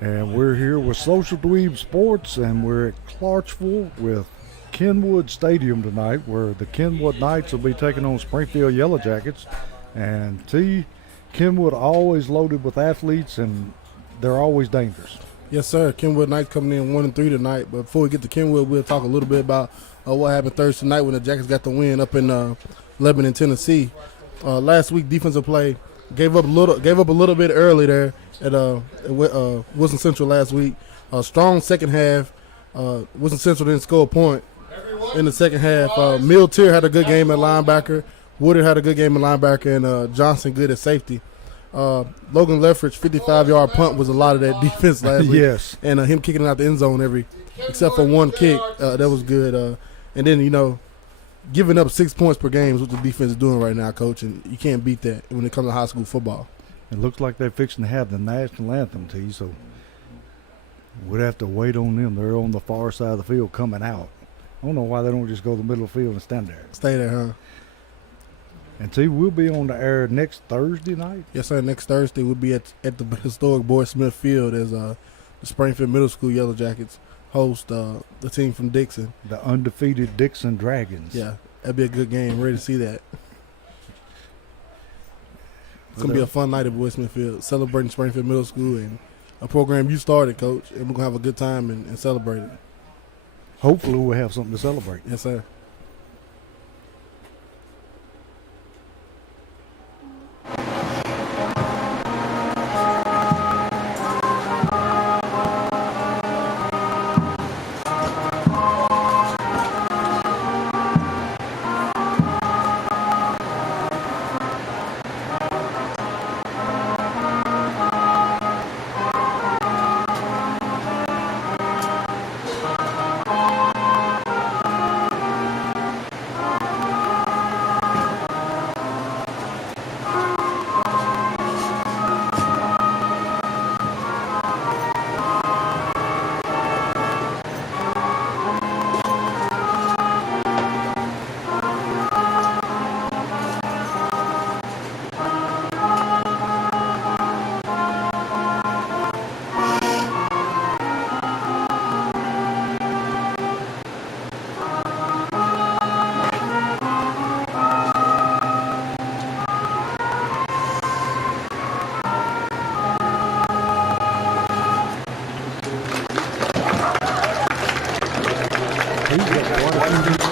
And we're here with Social Dweeb Sports, and we're at Clarksville with Kenwood Stadium tonight, where the Kenwood Knights will be taking on Springfield Yellow Jackets. And Kenwood always loaded with athletes, and they're always dangerous. Yes, sir. Kenwood Knights coming in 1-3 tonight. But before we get to Kenwood, we'll talk a little bit about what happened Thursday night when the Jackets got the win up in Lebanon, Tennessee. Last week, defensive play gave up a little bit early there at Wilson Central last week. Strong second half. Wilson Central didn't score a point in the second half. Miltier had a good game at linebacker. Woodard had a good game at linebacker, and Johnson good at safety. Logan Leffridge 55-yard punt was a lot of that defense last week. Yes. And him kicking it out the end zone except for one kick, that was good. And then, giving up 6 points per game is what the defense is doing right now, Coach, and you can't beat that when it comes to high school football. It looks like they're fixing to have the national anthem, so we'd have to wait on them. They're on the far side of the field coming out. I don't know why they don't just go to the middle of the field and stand there. Stay there, huh? And we'll be on the air next Thursday night. Yes, sir. Next Thursday we'll be at the historic Boyd Smith Field as the Springfield Middle School Yellow Jackets host the team from Dixon. The undefeated Dixon Dragons. Yeah, that'd be a good game. Ready to see that. It's going to be a fun night at Boyd Smith Field, celebrating Springfield Middle School and a program you started, Coach, and we're going to have a good time and celebrate it. Hopefully we'll have something to celebrate. Yes, sir.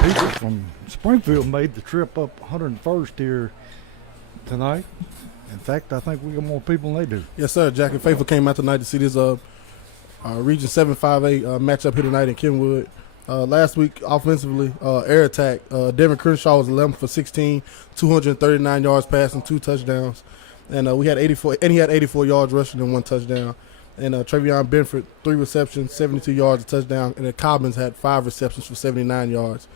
People from Springfield made the trip up 101st here tonight. In fact, I think we got more people than they do. Yes, sir. Jack and Faithful came out tonight to see this Region 7-5A matchup here tonight in Kenwood. Last week, offensively, air attack, Devin Crenshaw was 11 for 16, 239 yards passing, 2 touchdowns. And he had 84 yards rushing and 1 touchdown. And Travion Benford, 3 receptions, 72 yards, a touchdown. And then Cobbins had 5 receptions for 79 yards.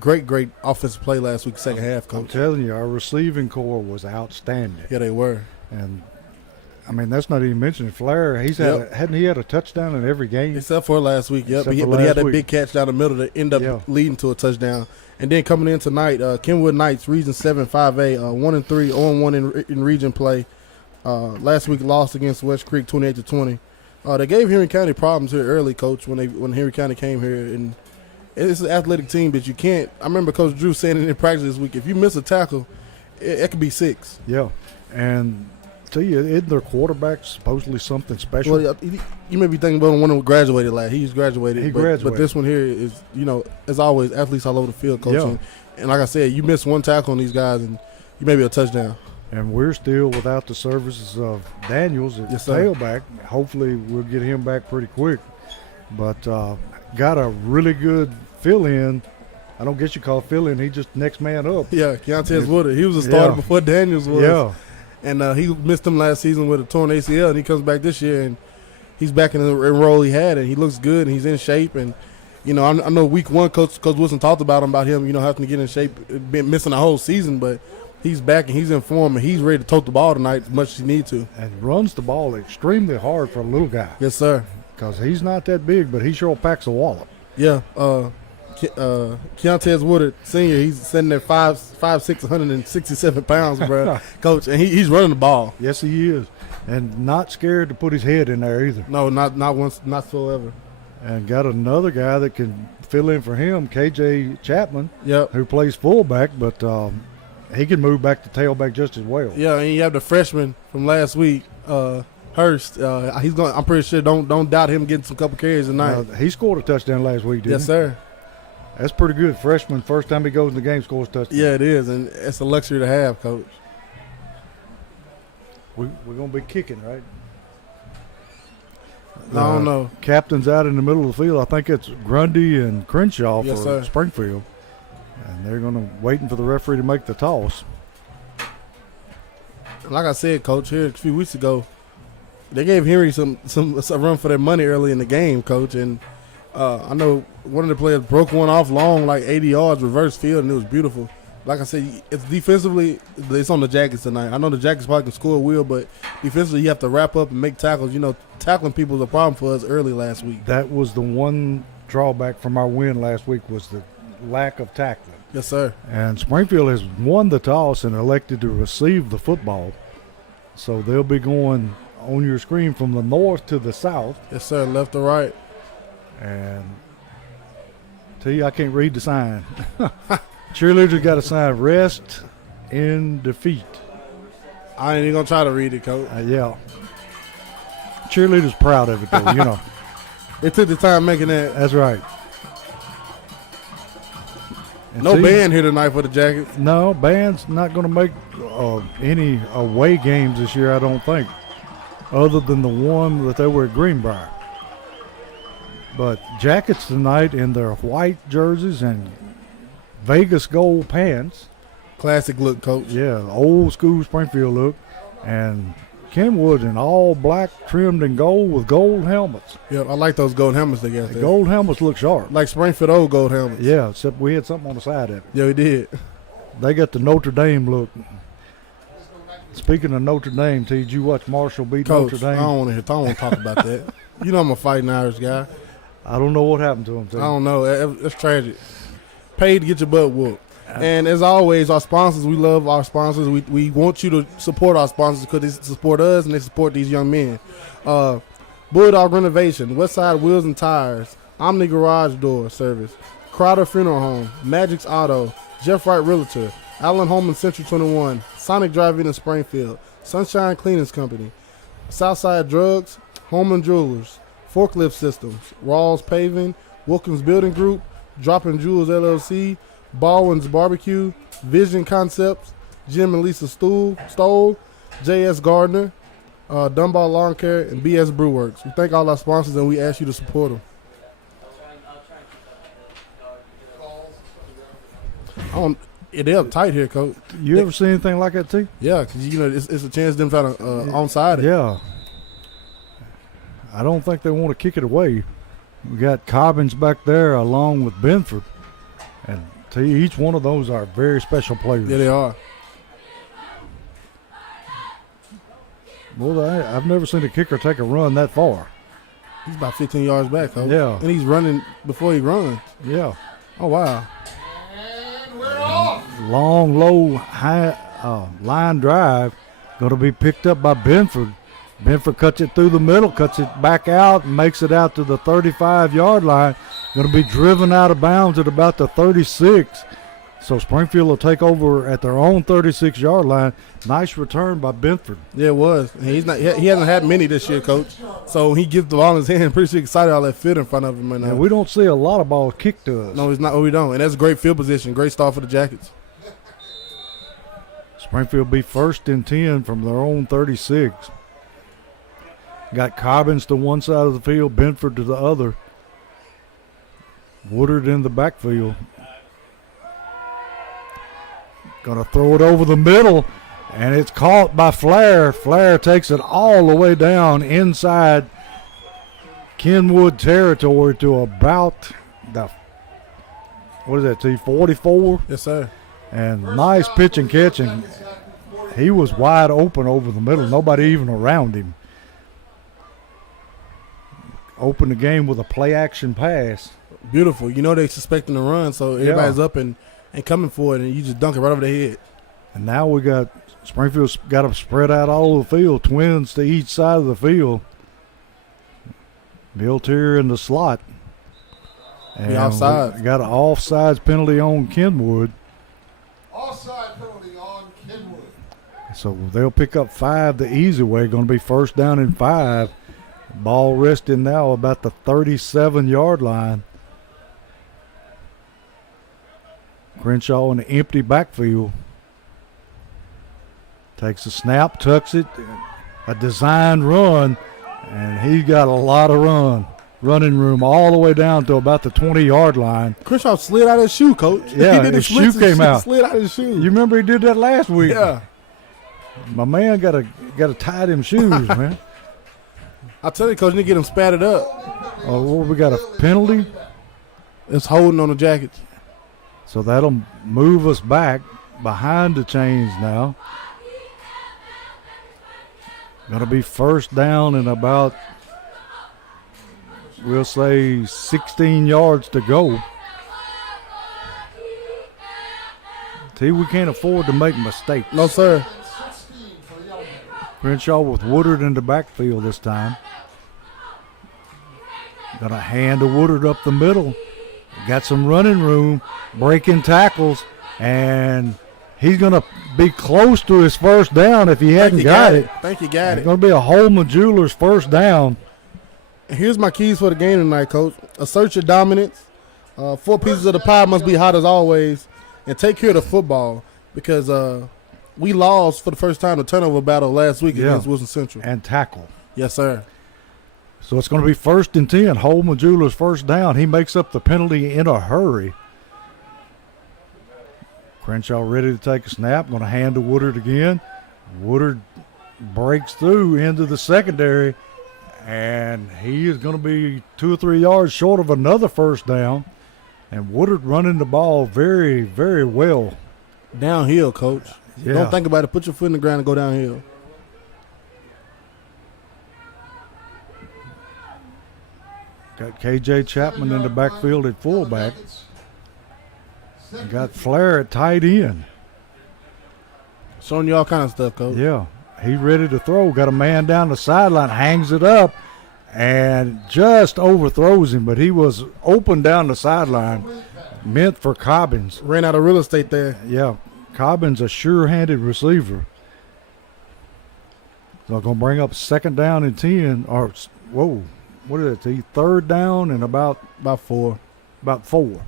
Great offensive play last week, second half, Coach. I'm telling you, our receiving core was outstanding. Yeah, they were. And, I mean, that's not even mentioning Flair. Hadn't he had a touchdown in every game? Except for last week, yep. But he had that big catch down the middle that ended up leading to a touchdown. And then coming in tonight, Kenwood Knights, Region 7-5A, 1-3, 0-1 in region play. Last week lost against West Creek 28-20. They gave Henry County problems here early, Coach, when Henry County came here. And it's an athletic team that you can't – I remember Coach Drew saying it in practice this week. If you miss a tackle, it could be 6. Yeah. And tell you, isn't their quarterback supposedly something special? Well, you may be thinking about the one who graduated last. He's graduated. But this one here is, as always, athletes all over the field, Coach. Yeah. And like I said, you miss one tackle on these guys and you may be a touchdown. And we're still without the services of Daniels at tailback. Hopefully we'll get him back pretty quick. But got a really good fill-in. I don't guess you call fill-in. He just next man up. Yeah, Keontae Woodard. He was a starter before Daniels was. Yeah. And he missed him last season with a torn ACL, and he comes back this year, and he's back in the role he had, and he looks good, and he's in shape. And, I know week 1, Coach Wilson talked about him, having to get in shape, been missing a whole season, but he's back and he's in form and he's ready to tote the ball tonight as much as he needs to. And runs the ball extremely hard for a little guy. Yes, sir. Because he's not that big, but he sure packs a wallop. Yeah. Keontae Woodard Sr., he's sitting at 5'6", 167 pounds, bro, Coach, and he's running the ball. Yes, he is, and not scared to put his head in there either. No, not once, not so ever. And got another guy that can fill in for him, KJ Chapman, yep, who plays fullback, but he can move back to tailback just as well. Yeah, and you have the freshman from last week, Hurst. I'm pretty sure. Don't doubt him getting some couple carries tonight. He scored a touchdown last week, didn't he? Yes, sir. That's pretty good. Freshman, first time he goes in the game, scores a touchdown. Yeah, it is, and it's a luxury to have, Coach. We're going to be kicking, right? I don't know. Captain's out in the middle of the field. I think it's Grundy and Crenshaw for sir. Springfield. And they're going to waiting for the referee to make the toss. Like I said, Coach, here a few weeks ago, they gave Henry some run for their money early in the game, Coach, and I know one of the players broke one off long, like 80 yards, reverse field, and it was beautiful. Like I said, it's defensively, it's on the Jackets tonight. I know the Jackets probably can score a wheel, but defensively you have to wrap up and make tackles. You know, tackling people was a problem for us early last week. That was the one drawback from our win last week was the lack of tackling. Yes, sir. And Springfield has won the toss and elected to receive the football. So they'll be going on your screen from the north to the south. Yes, sir, left to right. And I can't read the sign. Cheerleaders got a sign, rest in defeat. I ain't even going to try to read it, Coach. Yeah. Cheerleaders proud of it, though, you know. They took the time making that. That's right. And no band here tonight for the Jackets. No, band's not going to make any away games this year, I don't think, other than the one that they were at Greenbrier. But Jackets tonight in their white jerseys and Vegas gold pants. Classic look, Coach. Yeah, old school Springfield look. And Kenwood in all black trimmed in gold with gold helmets. Yeah, I like those gold helmets they got there. Gold helmets look sharp. Like Springfield old gold helmets. Yeah, except we had something on the side of it. Yeah, we did. They got the Notre Dame look. Speaking of Notre Dame, T, did you watch Marshall beat Coach, Notre Dame? I don't want to talk about that. You know I'm a fighting Irish guy. I don't know what happened to him, T. I don't know. It's tragic. Paid to get your butt whooped. And as always, our sponsors, we love our sponsors. We want you to support our sponsors because they support us and they support these young men. Bulldog Renovation, Westside Wheels and Tires, Omni Garage Door Service, Crowder Funeral Home, Magic's Auto, Jeff Wright Realtor, Allen Home and Century 21, Sonic Drive-In in Springfield, Sunshine Cleaners Company, Southside Drugs, Home and Jewelers, Forklift Systems, Rawls Paving, Wilkins Building Group, Dropping Jewels LLC, Baldwin's Barbecue, Vision Concepts, Jim and Lisa Stoll, J.S. Gardner, Dunbar Lawn Care, and B.S. Brewworks. We thank all our sponsors and we ask you to support them. They're up tight here, Coach. You ever see anything like that, T? Yeah, because it's a chance of them trying to onside it. Yeah. I don't think they want to kick it away. We got Cobbins back there along with Benford. And each one of those are very special players. Yeah, they are. Well, I've never seen a kicker take a run that far. He's about 15 yards back, Coach. Yeah. And he's running before he runs. Yeah. Oh, wow. And we're off. Long, low, high line drive. Going to be picked up by Benford. Benford cuts it through the middle, cuts it back out, and makes it out to the 35-yard line. Going to be driven out of bounds at about the 36. So Springfield will take over at their own 36-yard line. Nice return by Benford. Yeah, it was. And he hasn't had many this year, Coach. So he gets the ball in his hand. Pretty sure excited all that field in front of him right now. And we don't see a lot of balls kicked to us. No, it's not. We don't. And that's a great field position. Great start for the Jackets. Springfield be first and 10 from their own 36. Got Cobbins to one side of the field, Benford to the other. Woodard in the backfield. Going to throw it over the middle, and it's caught by Flair. Flair takes it all the way down inside Kenwood territory to about the, 44? Yes, sir. And nice pitch and catch, and he was wide open over the middle. Nobody even around him. Opened the game with a play-action pass. Beautiful. You know they're suspecting the run, so everybody's up and coming for it, and you just dunk it right over their head. And now we got Springfield's got them spread out all over the field, twins to each side of the field. Built here in the slot. And offside. Got an offsides penalty on Kenwood. Offside penalty on Kenwood. So they'll pick up 5 the easy way. Going to be first down and 5. Ball resting now about the 37-yard line. Crenshaw in the empty backfield. Takes a snap, tucks it, a designed run, and he got a lot of running room all the way down to about the 20-yard line. Crenshaw slid out his shoe, Coach. Yeah, he did his shoe came out. Slid out his shoe. You remember he did that last week? Yeah. My man got to tie them shoes, man. I tell you, Coach, you need to get him spatted up. Oh, well, we got a penalty. It's holding on the jackets. So that'll move us back behind the chains now. Going to be first down and about, we'll say, 16 yards to go. See, we can't afford to make mistakes. No, sir. Crenshaw with Woodard in the backfield this time. Going to hand to Woodard up the middle. Got some running room, breaking tackles, and he's going to be close to his first down if he hadn't got it. Think you got it. It's going to be a Holman Jewelers first down. Here's my keys for the game tonight, Coach. Assert your dominance. 4 pieces of the pie must be hot as always. And take care of the football because we lost for the first time the turnover battle last week against Wilson Central. And tackle. Yes, sir. So it's going to be first and 10. Holman Jewelers first down. He makes up the penalty in a hurry. Crenshaw ready to take a snap. Going to hand to Woodard again. Woodard breaks through into the secondary, and he is going to be 2 or 3 yards short of another first down. And Woodard running the ball very, very well. Downhill, Coach. Yeah. Don't think about it. Put your foot in the ground and go downhill. Got K.J. Chapman in the backfield at fullback. Got Flair at tight end. Showing you all kind of stuff, Coach. Yeah, he's ready to throw. Got a man down the sideline, hangs it up, and just overthrows him. But he was open down the sideline, meant for Cobbins. Ran out of real estate there. Yeah, Cobbins a sure-handed receiver. So going to bring up second down and 10. Or whoa, what is it? T? Third down and about 4. About 4.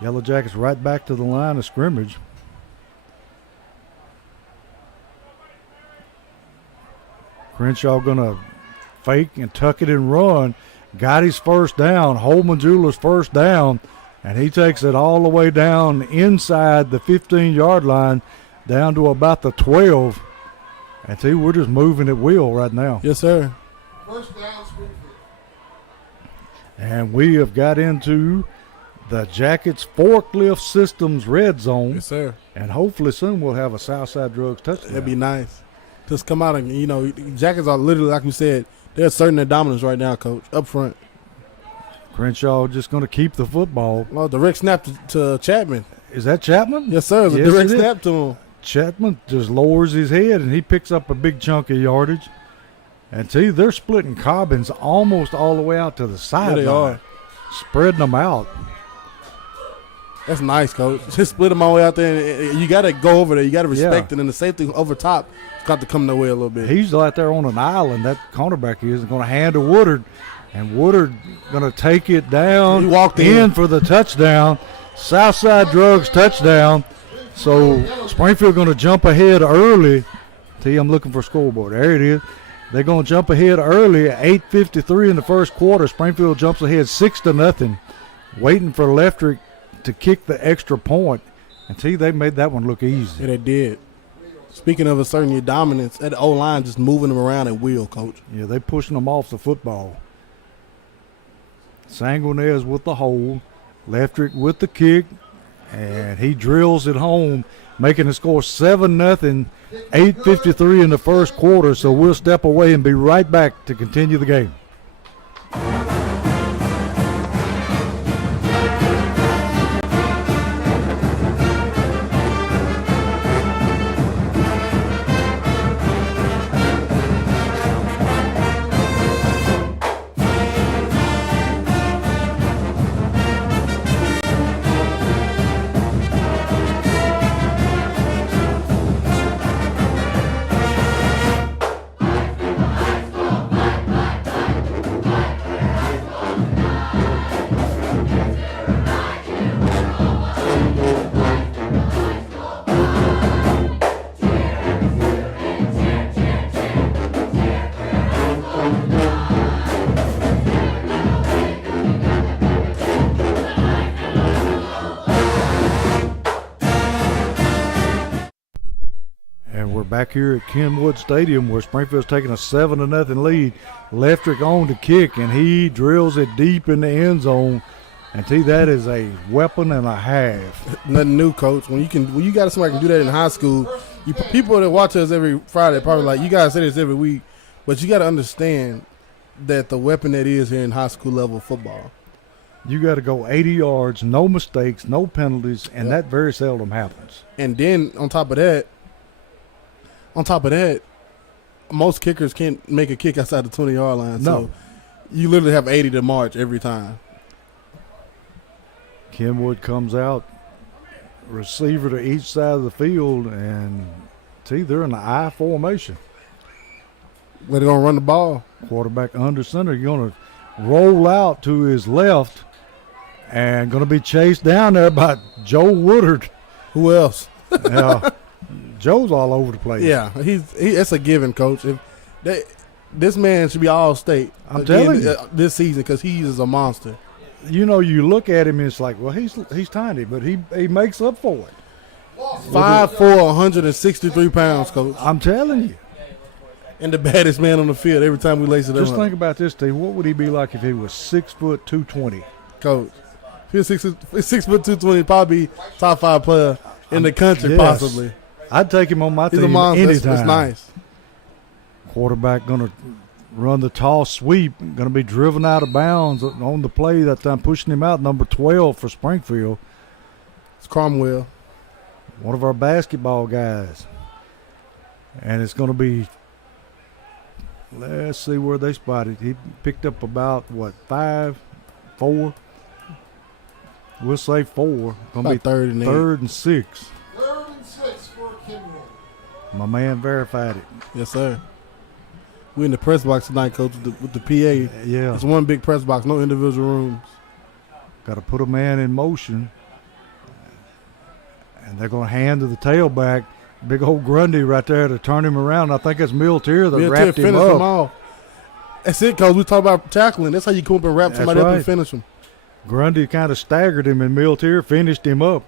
Yellow Jackets right back to the line of scrimmage. Crenshaw going to fake and tuck it and run. Got his first down. Holman Jewelers first down. And he takes it all the way down inside the 15-yard line down to about the 12. And see, we're just moving at will right now. Yes, sir. First down, Springfield. And we have got into the Jackets Forklift Systems red zone. Yes, sir. And hopefully soon we'll have a Southside Drugs touchdown. That'd be nice. Just come out and, Jackets are literally, like you said, they're asserting their dominance right now, Coach, up front. Crenshaw just going to keep the football. Oh, direct snap to Chapman. Is that Chapman? Yes, sir. It's Yes, a direct it is. snap to him. Chapman just lowers his head and he picks up a big chunk of yardage. And see, they're splitting Cobbins almost all the way out to the sideline. Yeah, they are. Spreading them out. That's nice, Coach. Just split them all the way out there. And you got to go over there. You got to respect it. And the safety over top has got to come their way a little bit. He's out there on an island. That cornerback is going to hand to Woodard. And Woodard going to take it down. He walked in for the touchdown. Southside Drugs touchdown. So Springfield going to jump ahead early. See, I'm looking for scoreboard. There it is. They're going to jump ahead early at 8:53 in the first quarter. Springfield jumps ahead 6-0, waiting for Leftrick to kick the extra point. And see, they made that one look easy. Yeah, they did. Speaking of asserting your dominance, that O-line just moving them around at will, Coach. Yeah, they pushing them off the football. Sanguinez with the hold. Leftrick with the kick. And he drills it home, making the score 7-0, 8:53 in the first quarter. So we'll step away and be right back to continue the game. back here at Kenwood Stadium where Springfield's taking a 7-0 lead. Leftrick on to kick, and he drills it deep in the end zone. And that is a weapon and a half. Nothing new, Coach. When you got somebody can do that in high school, people that watch us every Friday probably like, you guys say this every week, but you got to understand that the weapon that is here in high school level football. You got to go 80 yards, no mistakes, no penalties, and that very seldom happens. And then on top of that, most kickers can't make a kick outside the 20-yard line. No. So you literally have 80 to march every time. Kenwood comes out, receiver to each side of the field, and they're in the I formation. They're going to run the ball. Quarterback under center. You're going to roll out to his left and going to be chased down there by Joe Woodard. Who else? Joe's all over the place. Yeah, it's a given, Coach. This man should be All-State. I'm telling you. This season because he is a monster. You know, you look at him and it's like, well, he's tiny, but he makes up for it. 5'4", 163 pounds, Coach. I'm telling you. And the baddest man on the field every time we lace it up. Just think about this, Steve. What would he be like if he was 6 foot 220? Coach, if he was 6 foot 220, probably be top 5 player in the country, possibly. I'd take him on my team monster. anytime. That's nice. Quarterback going to run the toss sweep, going to be driven out of bounds on the play that time, pushing him out, number 12 for Springfield. It's Cromwell. One of our basketball guys. And it's going to be, let's see where they spotted. He picked up about, 5, 4? We'll say 4. Going to be third and 6. Third and 6 for Kenwood. My man verified it. Yes, sir. We're in the press box tonight, Coach, with the PA. Yeah. It's one big press box, no individual rooms. Got to put a man in motion. And they're going to hand to the tailback. Big old Grundy right there to turn him around. I think it's Miltier that wrapped him up. Him off. That's it, Coach. We talk about tackling. That's how you come up and wrap somebody up and finish him. Grundy kind of staggered him, and Miltier finished him up.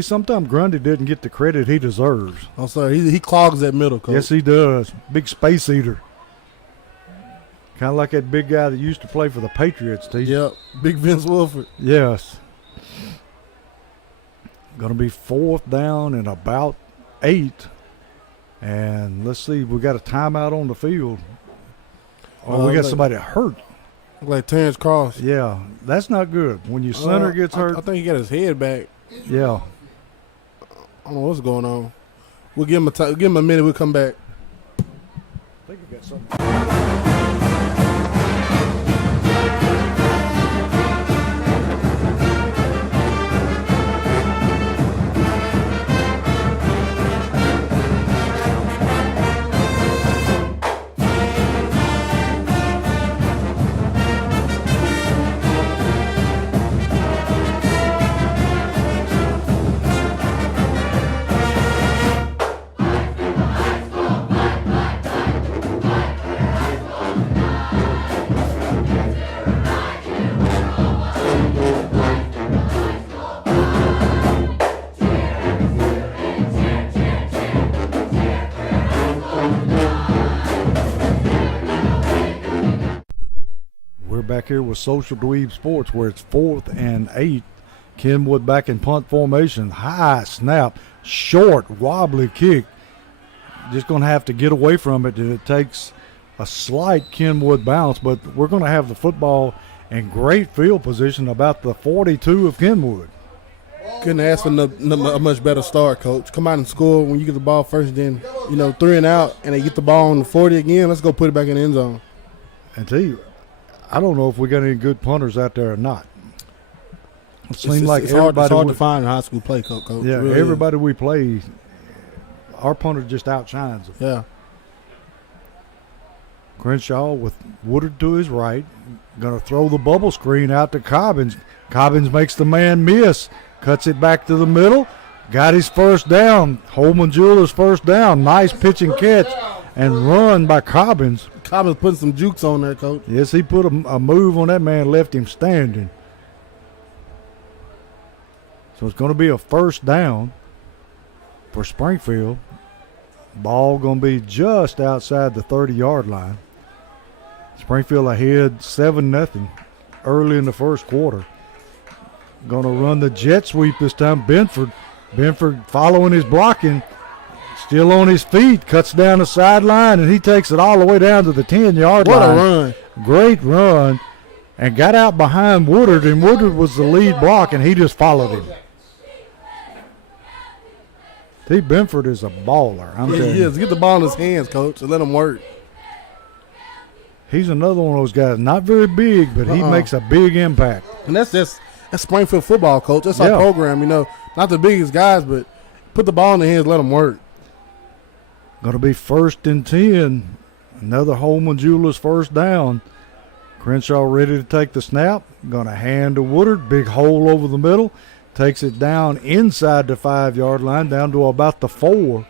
Sometimes Grundy didn't get the credit he deserves. Oh, sorry. He clogs that middle, Coach. Yes, he does. Big space eater. Kind of like that big guy that used to play for the Patriots, T. Yep. Big Vince Wilford. Yes. Going to be 4th down and about 8. And let's see, we got a timeout on the field. Oh, we got somebody hurt. Like Terrence Cross. Yeah, that's not good. When your center gets hurt. I think he got his head back. Yeah. I don't know what's going on. We'll give him a minute. We'll come back. I think we got something. Back here with Social Dweeb Sports, where it's 4th and 8. Kenwood back in punt formation. High snap, short, wobbly kick. Just going to have to get away from it. It takes a slight Kenwood bounce, but we're going to have the football in great field position about the 42 of Kenwood. Couldn't ask for a much better start, Coach. Come out and score when you get the ball first, then 3 and out, and they get the ball on the 40 again. Let's go put it back in the end zone. And tell you, I don't know if we got any good punters out there or not. It seems like it's hard to find in high school play, Coach. Yeah, really everybody we play, our punter just outshines them. Yeah. Crenshaw with Woodard to his right. Going to throw the bubble screen out to Cobbins. Cobbins makes the man miss. Cuts it back to the middle. Got his first down. Holman Jewelers first down. Nice pitch and catch and run by Cobbins. Cobbins putting some jukes on there, Coach. Yes, he put a move on that man, left him standing. So it's going to be a first down. for Springfield. Ball going to be just outside the 30-yard line. Springfield ahead 7-0 early in the first quarter. Going to run the jet sweep this time. Benford following his blocking. Still on his feet. Cuts down the sideline, and he takes it all the way down to the 10-yard line. What a run. Great run. And got out behind Woodard, and Woodard was the lead block, and he just followed him. T. Benford is a baller. I'm telling you. Get the ball in his hands, Coach, and let him work. He's another one of those guys, not very big, but he makes a big impact. And that's Springfield football, Coach. That's our program, Not the biggest guys, but put the ball in the hands, let them work. Going to be 1st and 10. Another Holman Jewelers first down. Crenshaw ready to take the snap. Going to hand to Woodard. Big hole over the middle. Takes it down inside the 5-yard line, down to about the 4.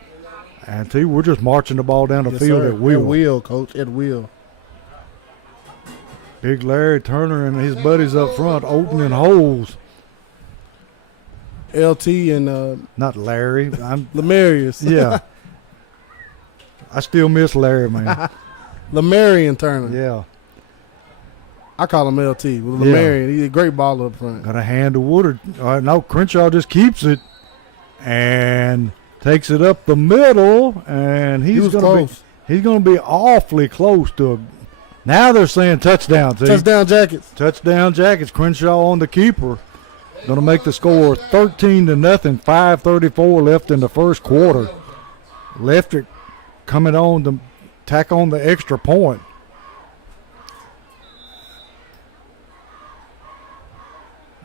And we're just marching the ball down the field sir. at will. At will, Coach, at will. Big Larry Turner and his buddies up front opening holes. LT and not Larry. I'm Lemarius. Yeah. I still miss Larry, man. Lemarian Turner. Yeah. I call him LT. With Lemarian. He's a great baller up front. Got a hand to Woodard. No, Crenshaw just keeps it and takes it up the middle, and he's going to be awfully close to a. Now they're saying touchdown. Touchdown Jackets. Touchdown Jackets. Crenshaw on the keeper. Going to make the score 13-0. 5:34 left in the first quarter. Leftrick coming on to tack on the extra point.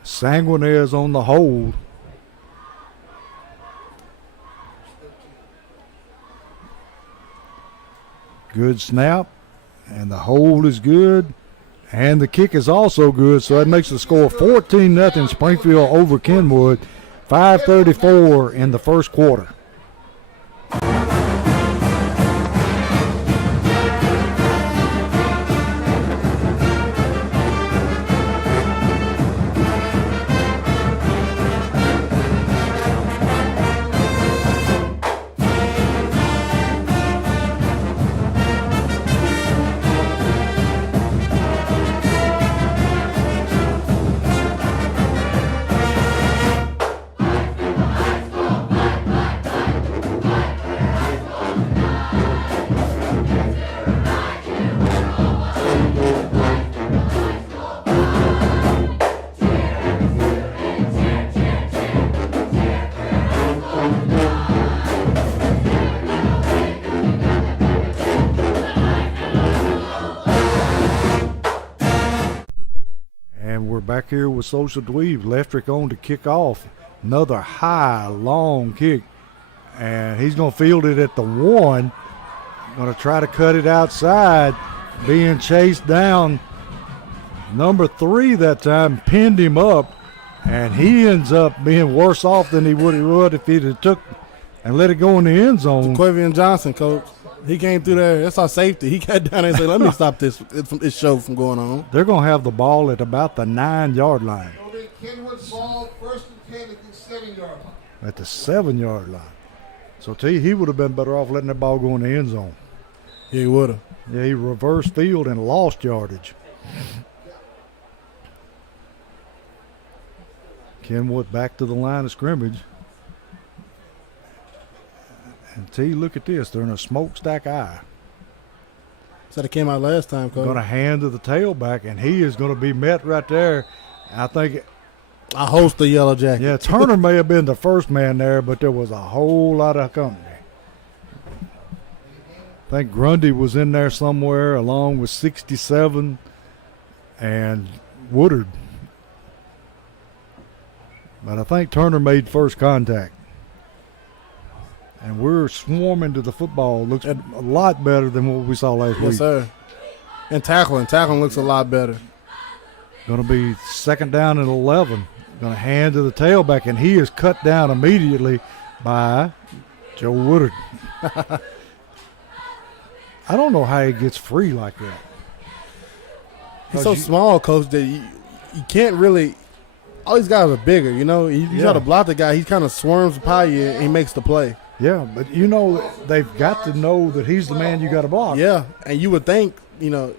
Sanguinaire's on the hold. Good snap. And the hold is good. And the kick is also good. So that makes the score 14-0 Springfield over Kenwood. 5:34 in the first quarter. Back here with Social Dweeb. Leftrick on to kick off. Another high, long kick. And he's going to field it at the 1. Going to try to cut it outside. Being chased down. Number 3 that time pinned him up. And he ends up being worse off than he would if he'd have took and let it go in the end zone. Quavian Johnson, Coach. He came through there. That's our safety. He got down there and said, let me stop this show from going on. They're going to have the ball at about the 9-yard line. It'll be Kenwood's ball, 1st and 10 at the 7-yard line. At the 7-yard line. So, he would have been better off letting that ball go in the end zone. Yeah, he would have. Yeah, he reversed field and lost yardage. Kenwood back to the line of scrimmage. And look at this. They're in a smokestack eye. So they came out last time, Coach. Going to hand to the tailback, and he is going to be met right there. I think. I host the Yellow Jacket. Yeah, Turner may have been the first man there, but there was a whole lot of company. I think Grundy was in there somewhere along with 67 and Woodard. But I think Turner made first contact. And we're swarming to the football. Looks a lot better than what we saw last week. Yes, sir. And tackling. Tackling looks a lot better. Going to be 2nd down and 11. Going to hand to the tailback, and he is cut down immediately by Joe Woodard. I don't know how he gets free like that. He's so small, Coach, that you can't really – all these guys are bigger, You try to block the guy, he kind of swarms by you, and he makes the play. Yeah, but you know they've got to know that he's the man you got to block. Yeah, and you would think, I don't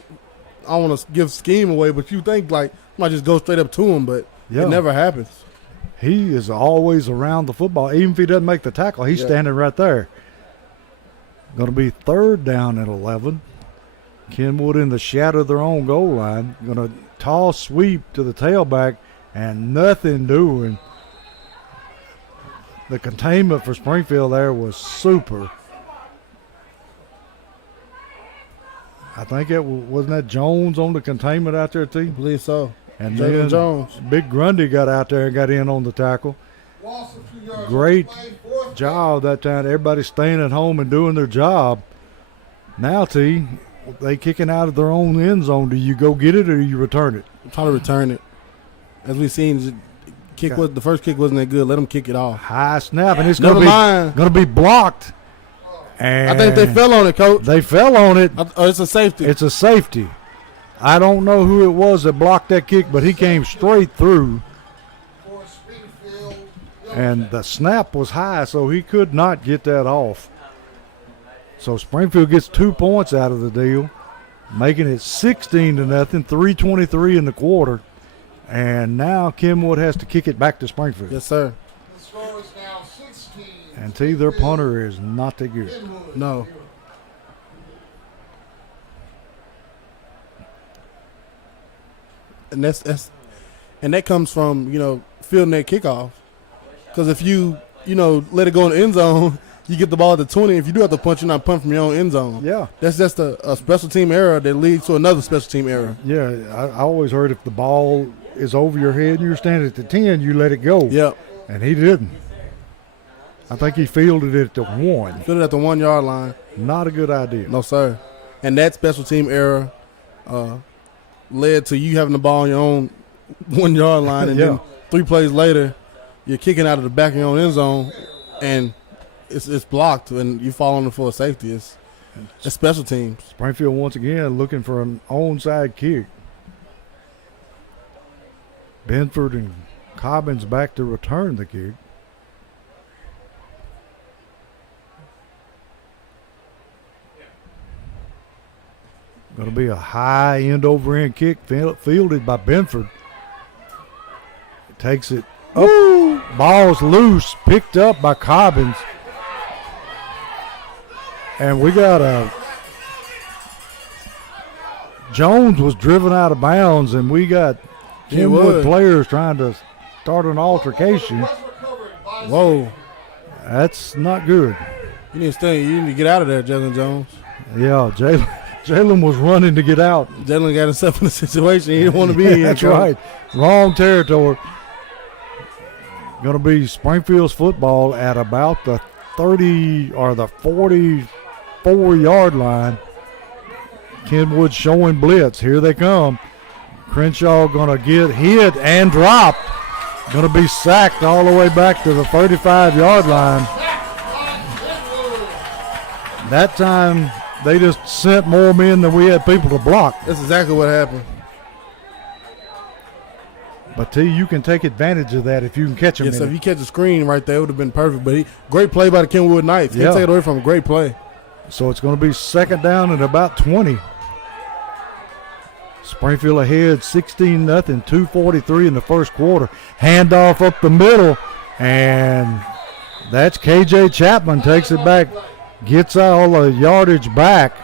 want to give scheme away, but you think like might just go straight up to him, but it never happens. He is always around the football. Even if he doesn't make the tackle, he's standing right there. Going to be 3rd down and 11. Kenwood in the shadow of their own goal line. Going to toss sweep to the tailback and nothing doing. The containment for Springfield there was super. I think wasn't that Jones on the containment out there, T? I believe so. And Jalen then Jones. Big Grundy got out there and got in on the tackle. Great job that time. Everybody staying at home and doing their job. Now, T, they kicking out of their own end zone. Do you go get it or do you return it? I'm trying to return it. As we've seen, the first kick wasn't that good. Let them kick it off. High snap, and it's going to be blocked. And I think they fell on it, Coach. They fell on it. Oh, it's a safety. It's a safety. I don't know who it was that blocked that kick, but he came straight through. And the snap was high, so he could not get that off. So Springfield gets 2 points out of the deal, making it 16-0, 3:23 in the quarter. And now Kenwood has to kick it back to Springfield. Yes, sir. The score is now 16. And T, their punter is not that good. No. And that comes from, fielding that kickoff. Because if you let it go in the end zone, you get the ball at the 20. If you do have to punch, you're not punting from your own end zone. Yeah. That's just a special team error that leads to another special team error. Yeah, I always heard if the ball is over your head and you're standing at the 10, you let it go. Yep. And he didn't. I think he fielded it at the 1. Fielded at the 1 yard line. Not a good idea. No, sir. And that special team error led to you having the ball on your own 1 yard line, and then 3 plays later, you're kicking out of the back of your own end zone, and it's blocked, and you fall on it for a safety. It's special teams. Springfield once again looking for an onside kick. Benford and Cobbins back to return the kick. Going to be a high end-over-end kick fielded by Benford. Takes it up. Ball's loose, picked up by Cobbins. And we got Jones was driven out of bounds, and we got Kenwood players trying to start an altercation. Whoa. That's not good. You need to stay. You need to get out of there, Jalen Jones. Yeah, Jalen was running to get out. Jalen got himself in a situation he didn't want to be in. That's right. Wrong territory. Going to be Springfield's football at about the 30 or the 44-yard line. Kenwood showing blitz. Here they come. Crenshaw going to get hit and dropped. Going to be sacked all the way back to the 35-yard line. That time they just sent more men than we had people to block. That's exactly what happened. But T, you can take advantage of that if you can catch him. Yes, so if you catch a screen right there, it would have been perfect. But great play by the Kenwood Knights. Can't take it away from him. Great play. So it's going to be 2nd down and about 20. Springfield ahead 16-0, 2:43 in the first quarter. Handoff up the middle, and that's KJ Chapman takes it back, gets all the yardage back,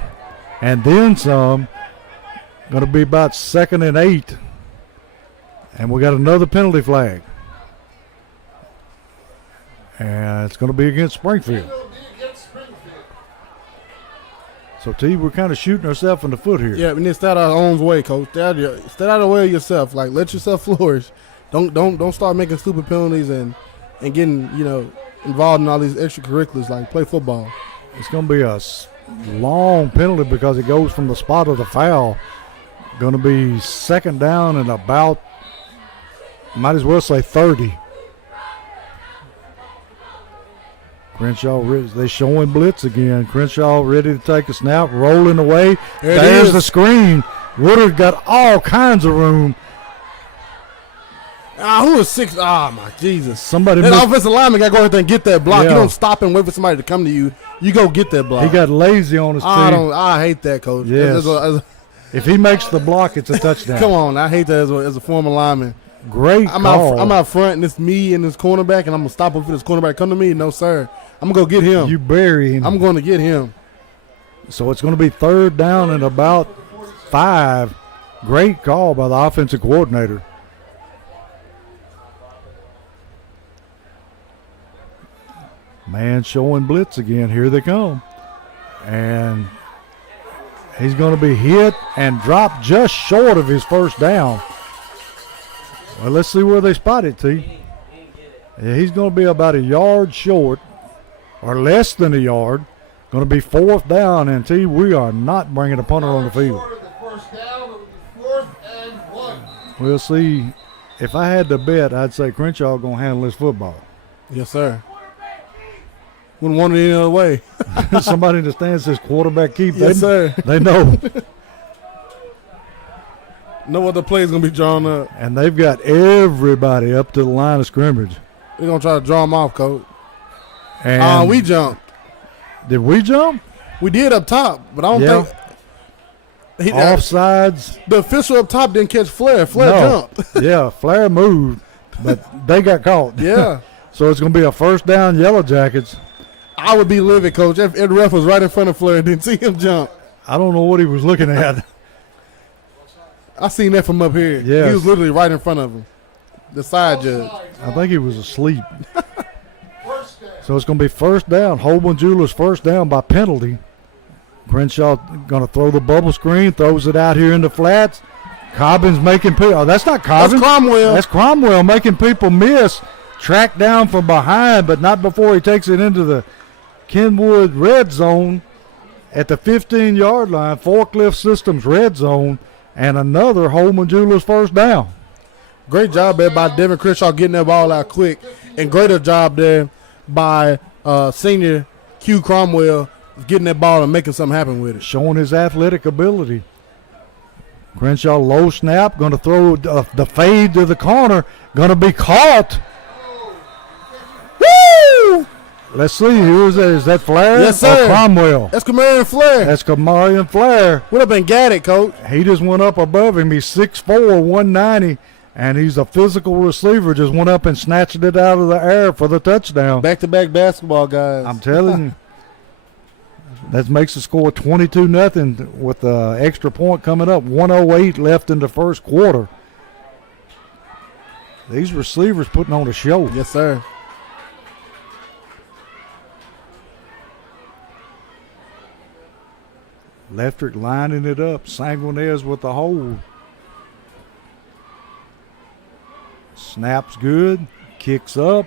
and then some. Going to be about 2nd and 8. And we got another penalty flag. And it's going to be against Springfield. So, T, we're kind of shooting ourselves in the foot here. Yeah, we need to stay out of our own way, Coach. Stay out of the way of yourself. Like, let yourself flourish. Don't start making stupid penalties and getting, involved in all these extracurriculars like play football. It's going to be a long penalty because it goes from the spot of the foul. Going to be 2nd down and about, might as well say 30. Crenshaw, they're showing blitz again. Crenshaw ready to take a snap, rolling away. There's the screen. Woodard got all kinds of room. Who is 6? My Jesus. Somebody that offensive lineman got to go ahead and get that block. Yeah. You don't stop and wait for somebody to come to you. You go get that block. He got lazy on his team. I hate that, Coach. Yes. If he makes the block, it's a touchdown. Come on. I hate that as a former lineman. Great call. I'm out front, and it's me and this cornerback, and I'm going to stop him for this cornerback come to me. No, sir. I'm going to go get him. You bury him. I'm going to get him. So it's going to be 3rd down and about 5. Great call by the offensive coordinator. Man showing blitz again. Here they come. And he's going to be hit and dropped just short of his first down. Well, let's see where they spot it, T. Yeah, he's going to be about a yard short or less than a yard. Going to be 4th down, and T, we are not bringing a punter on the field. We'll see. If I had to bet, I'd say Crenshaw going to handle this football. Yes, sir. Wouldn't want it any other way. Somebody in the stands says quarterback keep. Yes, sir. They know. No other play is going to be drawn up. And they've got everybody up to the line of scrimmage. They're going to try to draw them off, Coach. And we jumped. Did we jump? We did up top, but I don't think. Offsides. The official up top didn't catch Flair. Flair jumped. Yeah, Flair moved, but they got caught. Yeah. So it's going to be a 1st down, Yellow Jackets. I would be livid, Coach. If the ref was right in front of Flair and didn't see him jump. I don't know what he was looking at. I seen that from up here. Yes. He was literally right in front of him. The side judge. I think he was asleep. So it's going to be 1st down. Holman Jewelers 1st down by penalty. Crenshaw going to throw the bubble screen, throws it out here in the flats. Cobbins making people. Oh, that's not Cobbins. That's Cromwell. That's Cromwell making people miss. Tracked down from behind, but not before he takes it into the Kenwood red zone at the 15-yard line. Forklift Systems red zone, and another Holman Jewelers 1st down. Great job there by Devin Crenshaw getting that ball out quick, and greater job there by senior Q Cromwell getting that ball and making something happen with it. Showing his athletic ability. Crenshaw low snap, going to throw the fade to the corner, going to be caught. Woo! Let's see, who is that? Is that Flair? Yes, sir. Or Cromwell? That's Kamarian Flair. That's Kamarian Flair. Would have been Gadget, Coach. He just went up above him. He's 6'4", 190, and he's a physical receiver. Just went up and snatched it out of the air for the touchdown. Back-to-back basketball guys. I'm telling you. That makes the score 22-0 with the extra point coming up. 1:08 left in the first quarter. These receivers putting on a show. Yes, sir. Leftrick lining it up. Sanguinez with the hold. Snaps good. Kicks up.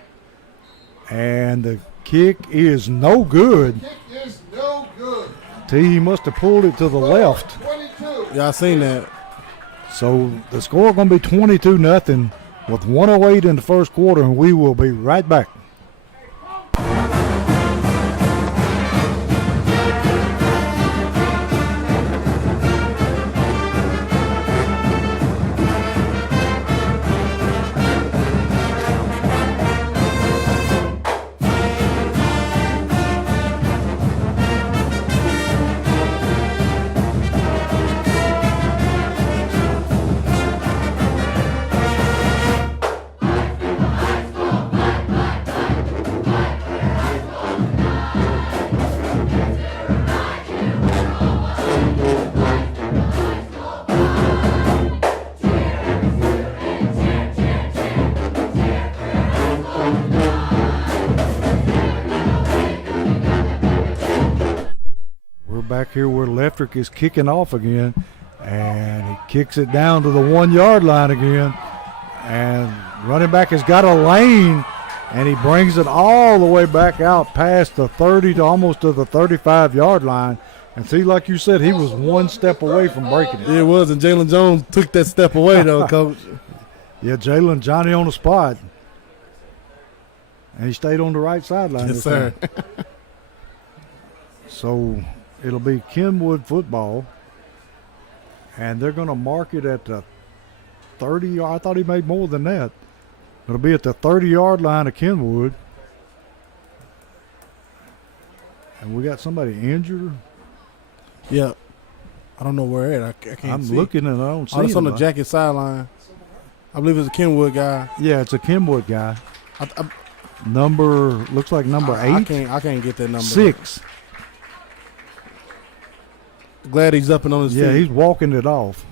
And the kick is no good. Kick is no good. He must have pulled it to the left. 22. Yeah, I seen that. So the score going to be 22-0 with 1:08 in the first quarter, and we will be right back. Back here where Leftrick is kicking off again, and he kicks it down to the 1-yard line again, and running back has got a lane, and he brings it all the way back out past the 30 to almost to the 35-yard line. And see, like you said, he was one step away from breaking it. Yeah, it was, and Jalen Jones took that step away though, Coach. Yeah, Jalen, Johnny on the spot, and he stayed on the right sideline. Yes, sir. So it'll be Kenwood football, and they're going to mark it at the 30. I thought he made more than that. Going to be at the 30-yard line of Kenwood. And we got somebody injured. Yeah. I don't know where at. I can't I'm see. looking and I don't see it's on the him. jacket sideline. I believe it's a Kenwood guy. Yeah, it's a Kenwood guy. I Looks like number 8. I can't get that number. 6. Glad he's up and on his feet. Yeah, he's walking it off.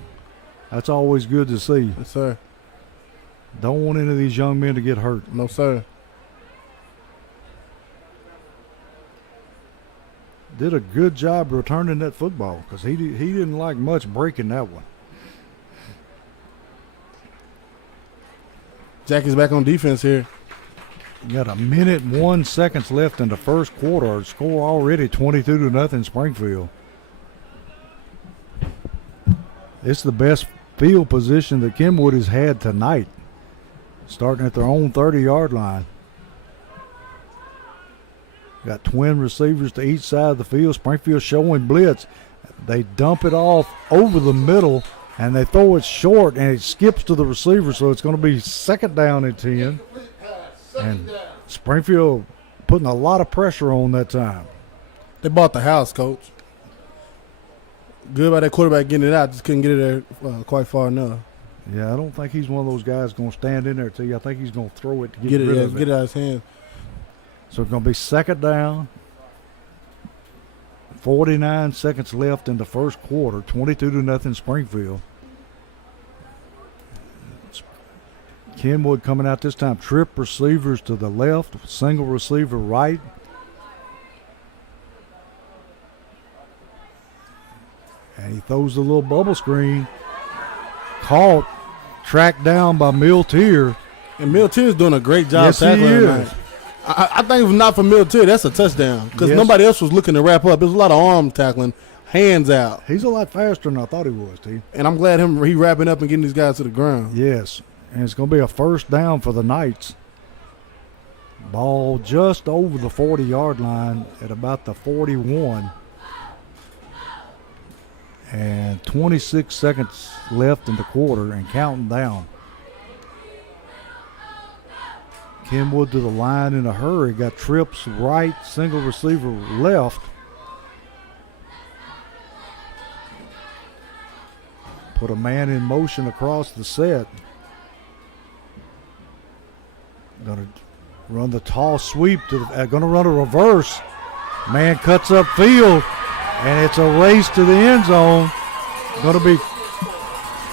That's always good to see. Yes, sir. Don't want any of these young men to get hurt. No, sir. Did a good job returning that football because he didn't like much breaking that one. Jackie's back on defense here. Got a minute and 1 second left in the first quarter. Score already 22-0 Springfield. It's the best field position that Kenwood has had tonight, starting at their own 30-yard line. Got twin receivers to each side of the field. Springfield showing blitz. They dump it off over the middle, and they throw it short, and it skips to the receiver, so it's going to be second down and 10. And Springfield putting a lot of pressure on that time. They bought the house, Coach. Good by that quarterback getting it out. Just couldn't get it there quite far enough. Yeah, I don't think he's one of those guys going to stand in there to you. I think he's going to throw it to get rid of it. Get it out of his hands. So it's going to be second down. 49 seconds left in the first quarter. 22-0 Springfield. Kenwood coming out this time. Trip receivers to the left. Single receiver right. And he throws the little bubble screen. Caught. Tracked down by Miltier. And Miltier's doing a great job tackling tonight. I think if not for Miltier, that's a touchdown. Because nobody else was looking to wrap up. There's a lot of arm tackling, hands out. He's a lot faster than I thought he was, T. And I'm glad he wrapping up and getting these guys to the ground. Yes. And it's going to be a first down for the Knights. Ball just over the 40-yard line at about the 41. And 26 seconds left in the quarter and counting down. Kenwood to the line in a hurry. Got trips right, single receiver left. Put a man in motion across the set. Going to run the tall sweep. Going to run a reverse. Man cuts up field, and it's a race to the end zone. Going to be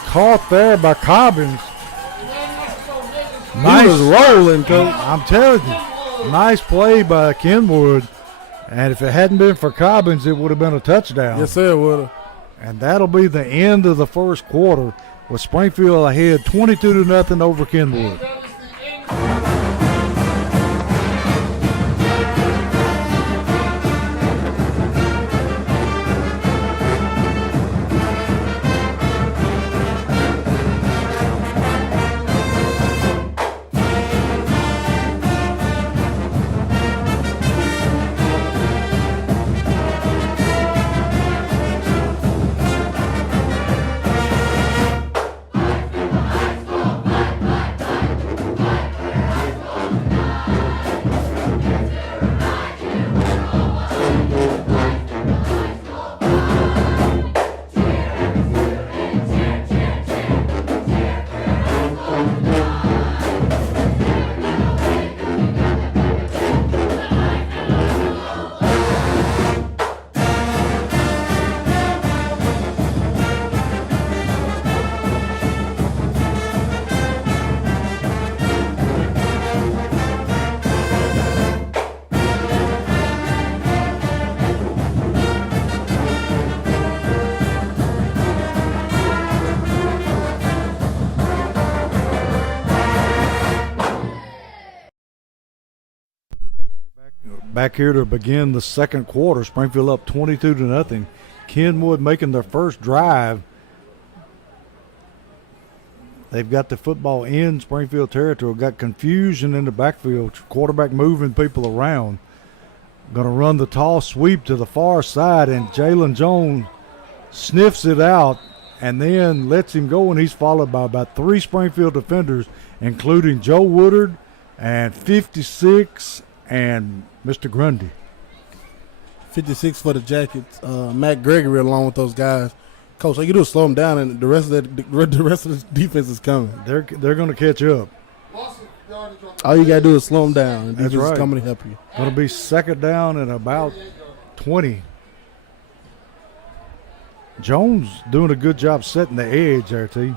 caught there by Cobbins. Nice. He was rolling, Coach. I'm telling you, nice play by Kenwood. And if it hadn't been for Cobbins, it would have been a touchdown. Yes, sir, it would have. And that'll be the end of the first quarter with Springfield ahead 22-0 over Kenwood. Back here to begin the second quarter. Springfield up 22-0. Kenwood making their first drive. They've got the football in Springfield territory. Got confusion in the backfield. Quarterback moving people around. Going to run the tall sweep to the far side, and Jalen Jones sniffs it out and then lets him go, and he's followed by about 3 Springfield defenders, including Joe Woodard and 56 and Mr. Grundy. 56 for the Jackets. Matt Gregory along with those guys. Coach, all you do is slow them down, and the rest of the defense is coming. They're going to catch up. All you got to do is slow them down, and That's defense right. is coming to help you. Going to be second down and about 20. Jones doing a good job setting the edge there, T.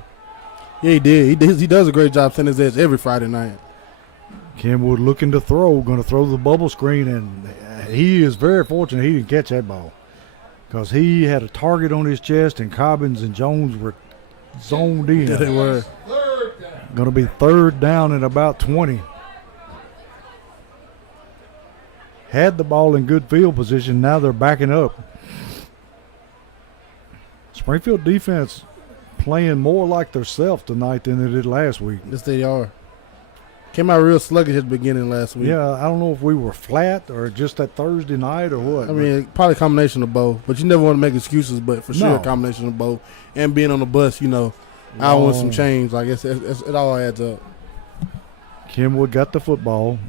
Yeah, he did. He does a great job setting his edge every Friday night. Kenwood looking to throw, going to throw the bubble screen, and he is very fortunate he didn't catch that ball because he had a target on his chest, and Cobbins and Jones were zoned in. Yeah, they were. Going to be third down and about 20. Had the ball in good field position. Now they're backing up. Springfield defense playing more like themselves tonight than they did last week. Yes, they are. Came out real sluggish at the beginning last week. Yeah, I don't know if we were flat or just that Thursday night or what. I mean, probably a combination of both. But you never want to make excuses, but for sure No. a combination of both. And being on the bus, I want some change. Like it all adds up. Kenwood got the football.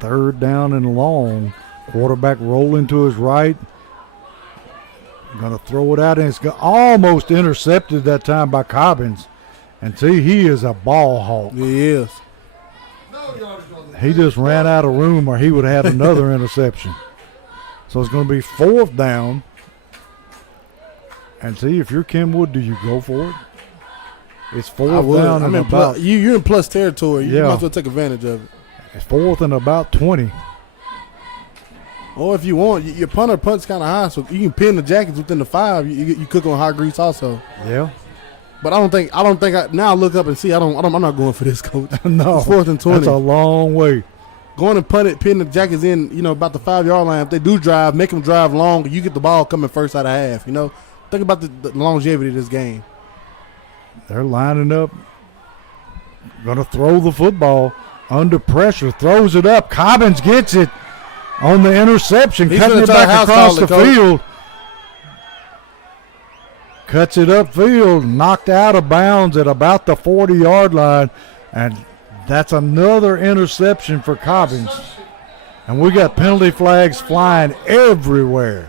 Third down and long. Quarterback rolling to his right. Going to throw it out, and it's almost intercepted that time by Cobbins. And see, he is a ball hawk. He is. He just ran out of room, or he would have had another interception. So it's going to be fourth down. And see, if you're Kenwood, do you go for it? It's fourth down and about. You're in plus territory. You Yeah. might as well take advantage of it. It's fourth and about 20. Or if you want, your punter punts kind of high, so you can pin the Jackets within the 5. You cook on high grease also. Yeah. But I don't think. Now I look up and see. I'm not going for this, coach. No. It's 4th and 20. That's a long way. Going and pin the Jackets in. About the 5-yard line. If they do drive, make them drive long. You get the ball coming first out of half. Think about the longevity of this game. They're lining up. Going to throw the football under pressure. Throws it up. Cobbins gets it on the interception. He's Cutting gonna it try back house across call the it, Coach. field. Cuts it upfield. Knocked out of bounds at about the 40-yard line. And that's another interception for Cobbins. And we got penalty flags flying everywhere.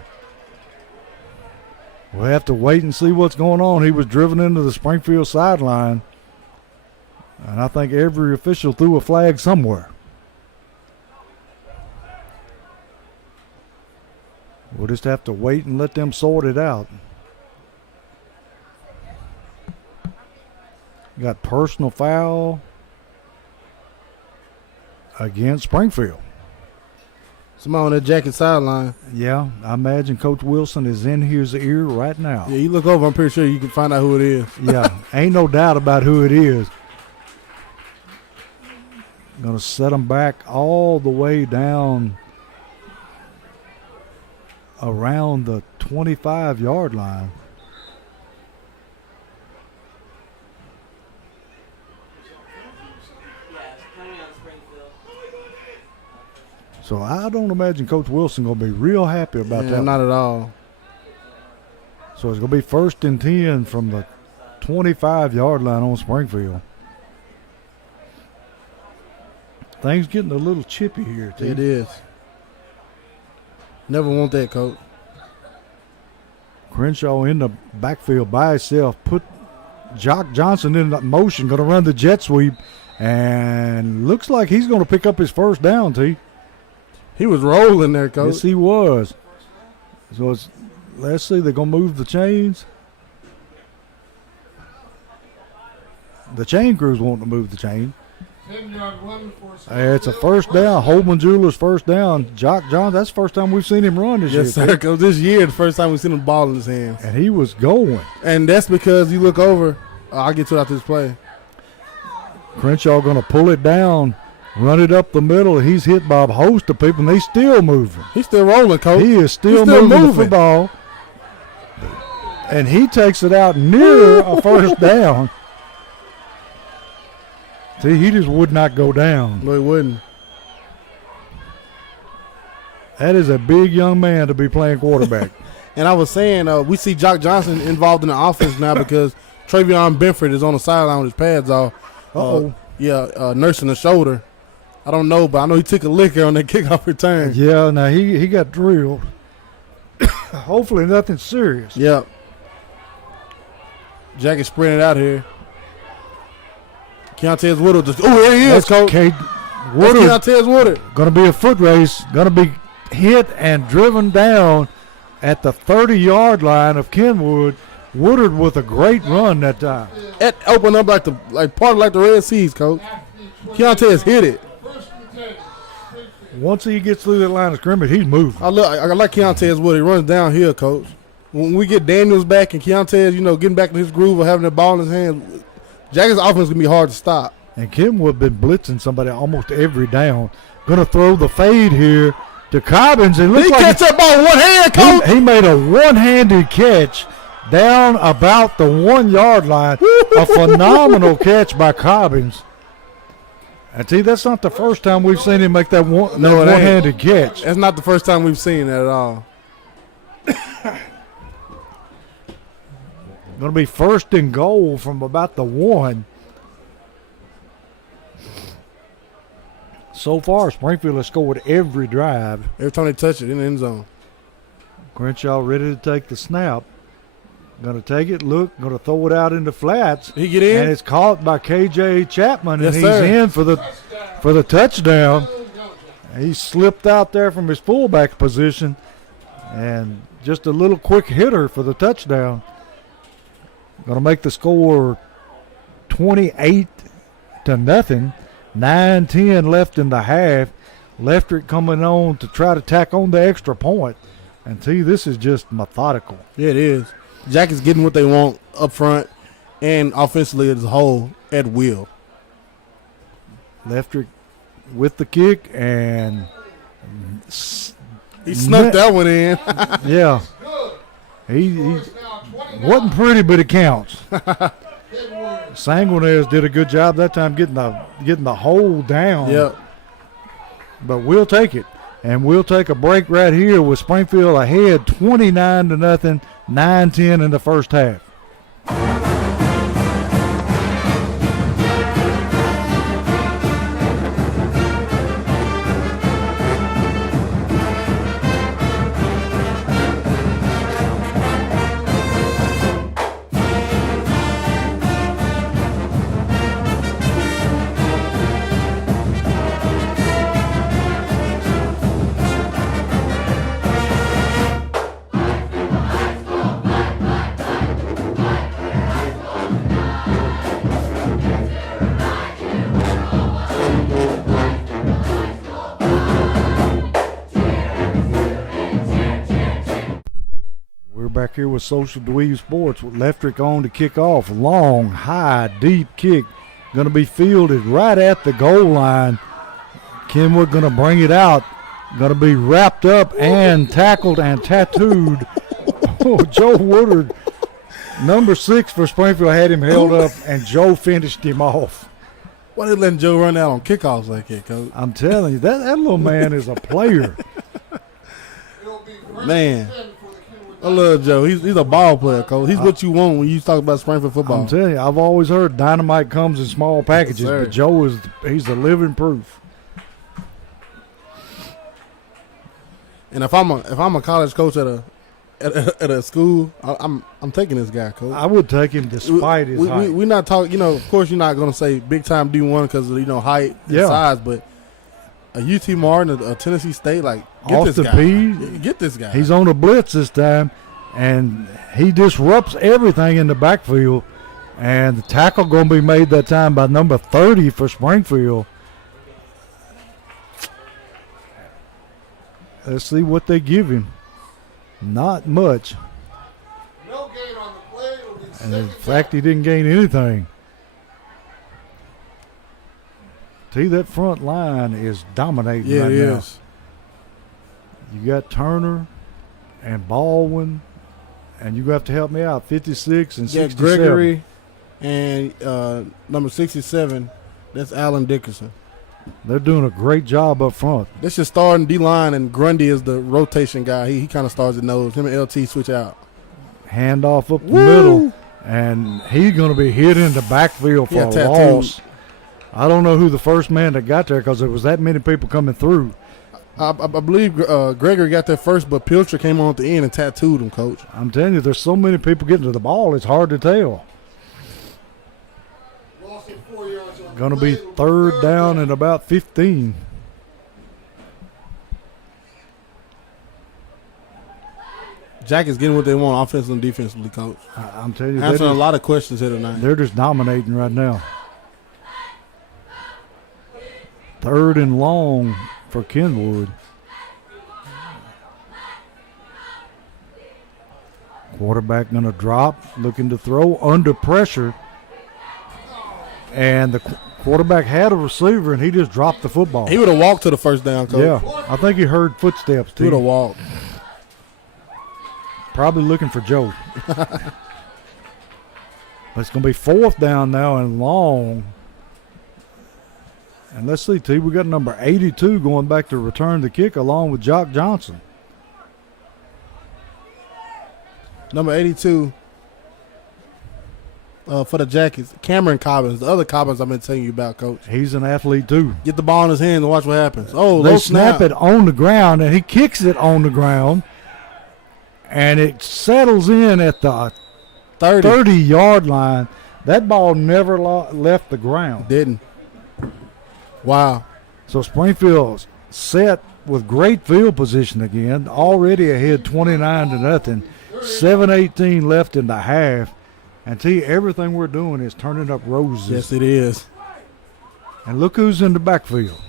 We'll have to wait and see what's going on. He was driven into the Springfield sideline. And I think every official threw a flag somewhere. We'll just have to wait and let them sort it out. Got personal foul against Springfield. Somebody on that Jacket sideline. Yeah, I imagine Coach Wilson is in his ear right now. Yeah, you look over, I'm pretty sure you can find out who it is. Yeah, ain't no doubt about who it is. Going to set them back all the way down around the 25-yard line. So I don't imagine Coach Wilson going to be real happy about that. Not at all. So it's going to be 1st and 10 from the 25-yard line on Springfield. Things getting a little chippy here, T. It is. Never want that, Coach. Crenshaw in the backfield by himself. Put Jock Johnson in motion. Going to run the jet sweep. And looks like he's going to pick up his first down, T. He was rolling there, Coach. Yes, he was. So let's see. They're going to move the chains. The chain crew's wanting to move the chain. 10-yard run for It's a first down. Holman Jewelers first down. Jock Johnson, that's the first time we've seen him run this year. Yes, sir, Coach. This year, the first time we've seen him ball in his hands. And he was going. And that's because you look over. I'll get to it after this play. Crenshaw going to pull it down, run it up the middle. He's hit by a host of people, and he's still moving. He's still rolling, Coach. He is still He's moving the football. And he takes it out near a first down. See, he just would not go down. No, he wouldn't. That is a big young man to be playing quarterback. And I was saying, we see Jock Johnson involved in the offense now because Travion Benford is on the sideline with his pads off. Nursing the shoulder. I don't know, but I know he took a liquor on that kickoff return. Yeah, now he got drilled. Hopefully nothing serious. Yep. Jack is spreading it out here. Keontez Woodard just, there he is, Coach. Keontez Woodard. Going to be a foot race. Going to be hit and driven down at the 30-yard line of Kenwood. Woodard with a great run that time. It opened up like the Red Seas, Coach. Keontez hit it. Once he gets through that line of scrimmage, he's moving. I like Keontez Woodard. He runs downhill, Coach. When we get Daniels back and Keontez, getting back in his groove of having the ball in his hands, Jack's offense is going to be hard to stop. And Kenwood been blitzing somebody almost every down. Going to throw the fade here to Cobbins. And he catch that ball with one hand, Coach. He made a one-handed catch down about the 1-yard line. A phenomenal catch by Cobbins. And see, that's not the first time we've seen him make that one-handed catch. That's not the first time we've seen that at all. Going to be first and goal from about the 1. So far, Springfield has scored every drive. Every time they touch it in the end zone. Crenshaw ready to take the snap. Going to take it, going to throw it out into flats. He get in? And it's caught by KJ Chapman, yes, and he's in for the touchdown. He slipped out there from his fullback position, and just a little quick hitter for the touchdown. Going to make the score 28-0. 9-10 left in the half. Leftrick coming on to try to tack on the extra point. And see, this is just methodical. Yeah, it is. Jack is getting what they want up front and offensively as a whole at will. Leftrick with the kick, and he snuck that one in. Yeah. He wasn't pretty, but it counts. Sanguinez did a good job that time getting the hole down. Yep. But we'll take it. And we'll take a break right here with Springfield ahead 29-0, 9-10 in the first half. Back here with Social Dweeb Sports with Leftrick on to kick off. Long, high, deep kick. Going to be fielded right at the goal line. Kenwood going to bring it out. Going to be wrapped up and tackled and tattooed. Joe Woodard, number 6 for Springfield, had him held up, and Joe finished him off. Why they letting Joe run out on kickoffs like that, Coach? I'm telling you, that little man is a player. Man. I love Joe. He's a ball player, Coach. He's what you want when you talk about Springfield football. I'm telling you, I've always heard dynamite comes in small packages, yes, but Joe he's the living proof. And if I'm a college coach at a school, I'm taking this guy, Coach. I would take him despite his height. We're not talking. Of course, you're not going to say big time D1 because of height and size, but a UT Martin, a Tennessee State, get this guy. He's on a blitz this time, and he disrupts everything in the backfield. And the tackle going to be made that time by number 30 for Springfield. Let's see what they give him. Not much. No gain on the play. It'll be And in fact, he didn't gain anything. See, that front line is dominating right now. Yeah, it is. You got Turner and Baldwin, and you have to help me out, 56 and 67. Gregory and number 67, that's Alan Dickerson. They're doing a great job up front. This is starting D-line, and Grundy is the rotation guy. He kind of starts at nose. Him and LT switch out. Handoff up the middle, and he's going to be hit in the backfield for a loss. I don't know who the first man that got there because there was that many people coming through. I believe Gregory got there first, but Pilcher came on at the end and tattooed him, Coach. I'm telling you, there's so many people getting to the ball, it's hard to tell. Going to be third down and about 15. Jack is getting what they want offensively and defensively, Coach. I'm telling you, answering a lot of questions here tonight. They're just dominating right now. Third and long for Kenwood. Quarterback going to drop, looking to throw under pressure. And the quarterback had a receiver, and he just dropped the football. He would have walked to the first down, Coach. Yeah, I think he heard footsteps, too. He would have walked. Probably looking for Joe. But it's going to be fourth down now and long. And let's see, T, we got number 82 going back to return the kick along with Jock Johnson. Number 82 for the Jackets, Cameron Cobbins. The other Cobbins I've been telling you about, Coach. He's an athlete, too. Get the ball in his hand and watch what happens. Oh, they snap it on the ground, and he kicks it on the ground. And it settles in at the 30-yard line. That ball never left the ground. Didn't. Wow. So Springfield's set with great field position again. Already ahead 29-0. 7:18 left in the half. And T, everything we're doing is turning up roses. Yes, it is. And look who's in the backfield.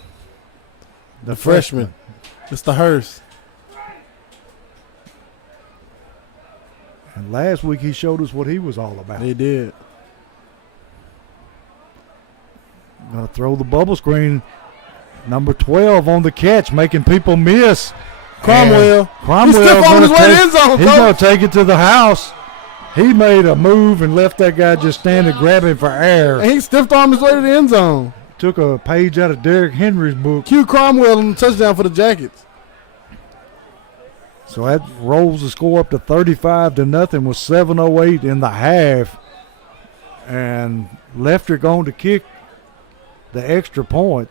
The freshman. Mr. Hurst. And last week he showed us what he was all about. He did. Going to throw the bubble screen. Number 12 on the catch, making people miss. Cromwell. He's still on his way to the end zone. He's going to take it to the house. He made a move and left that guy just standing grabbing for air. And he stiffed on his way to the end zone. Took a page out of Derrick Henry's book. Q Cromwell on the touchdown for the Jackets. So that rolls the score up to 35-0 with 7:08 in the half. And Lefter going to kick the extra point.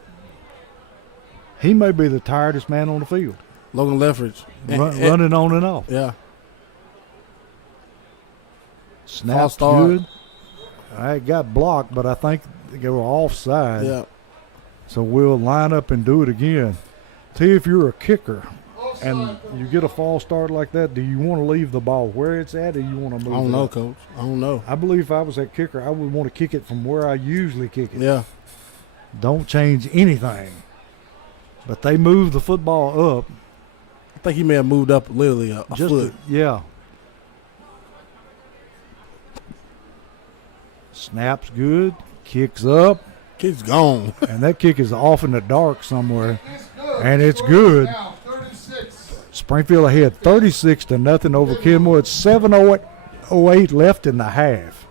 He may be the tiredest man on the field. Logan Leffridge. Running on and off. Yeah. Snap's good. I got blocked, but I think they were offside. Yeah. So we'll line up and do it again. T, if you're a kicker and you get a false start like that, do you want to leave the ball where it's at or you want to move it? I don't know, Coach. I don't know. I believe if I was that kicker, I would want to kick it from where I usually kick it. Yeah. Don't change anything. But they moved the football up. I think he may have moved up literally a foot. Yeah. Snaps good. Kicks up. Kick's gone. And that kick is off in the dark somewhere. And it's good. Springfield ahead 36-0 over Kenwood. 7:08 left in the half.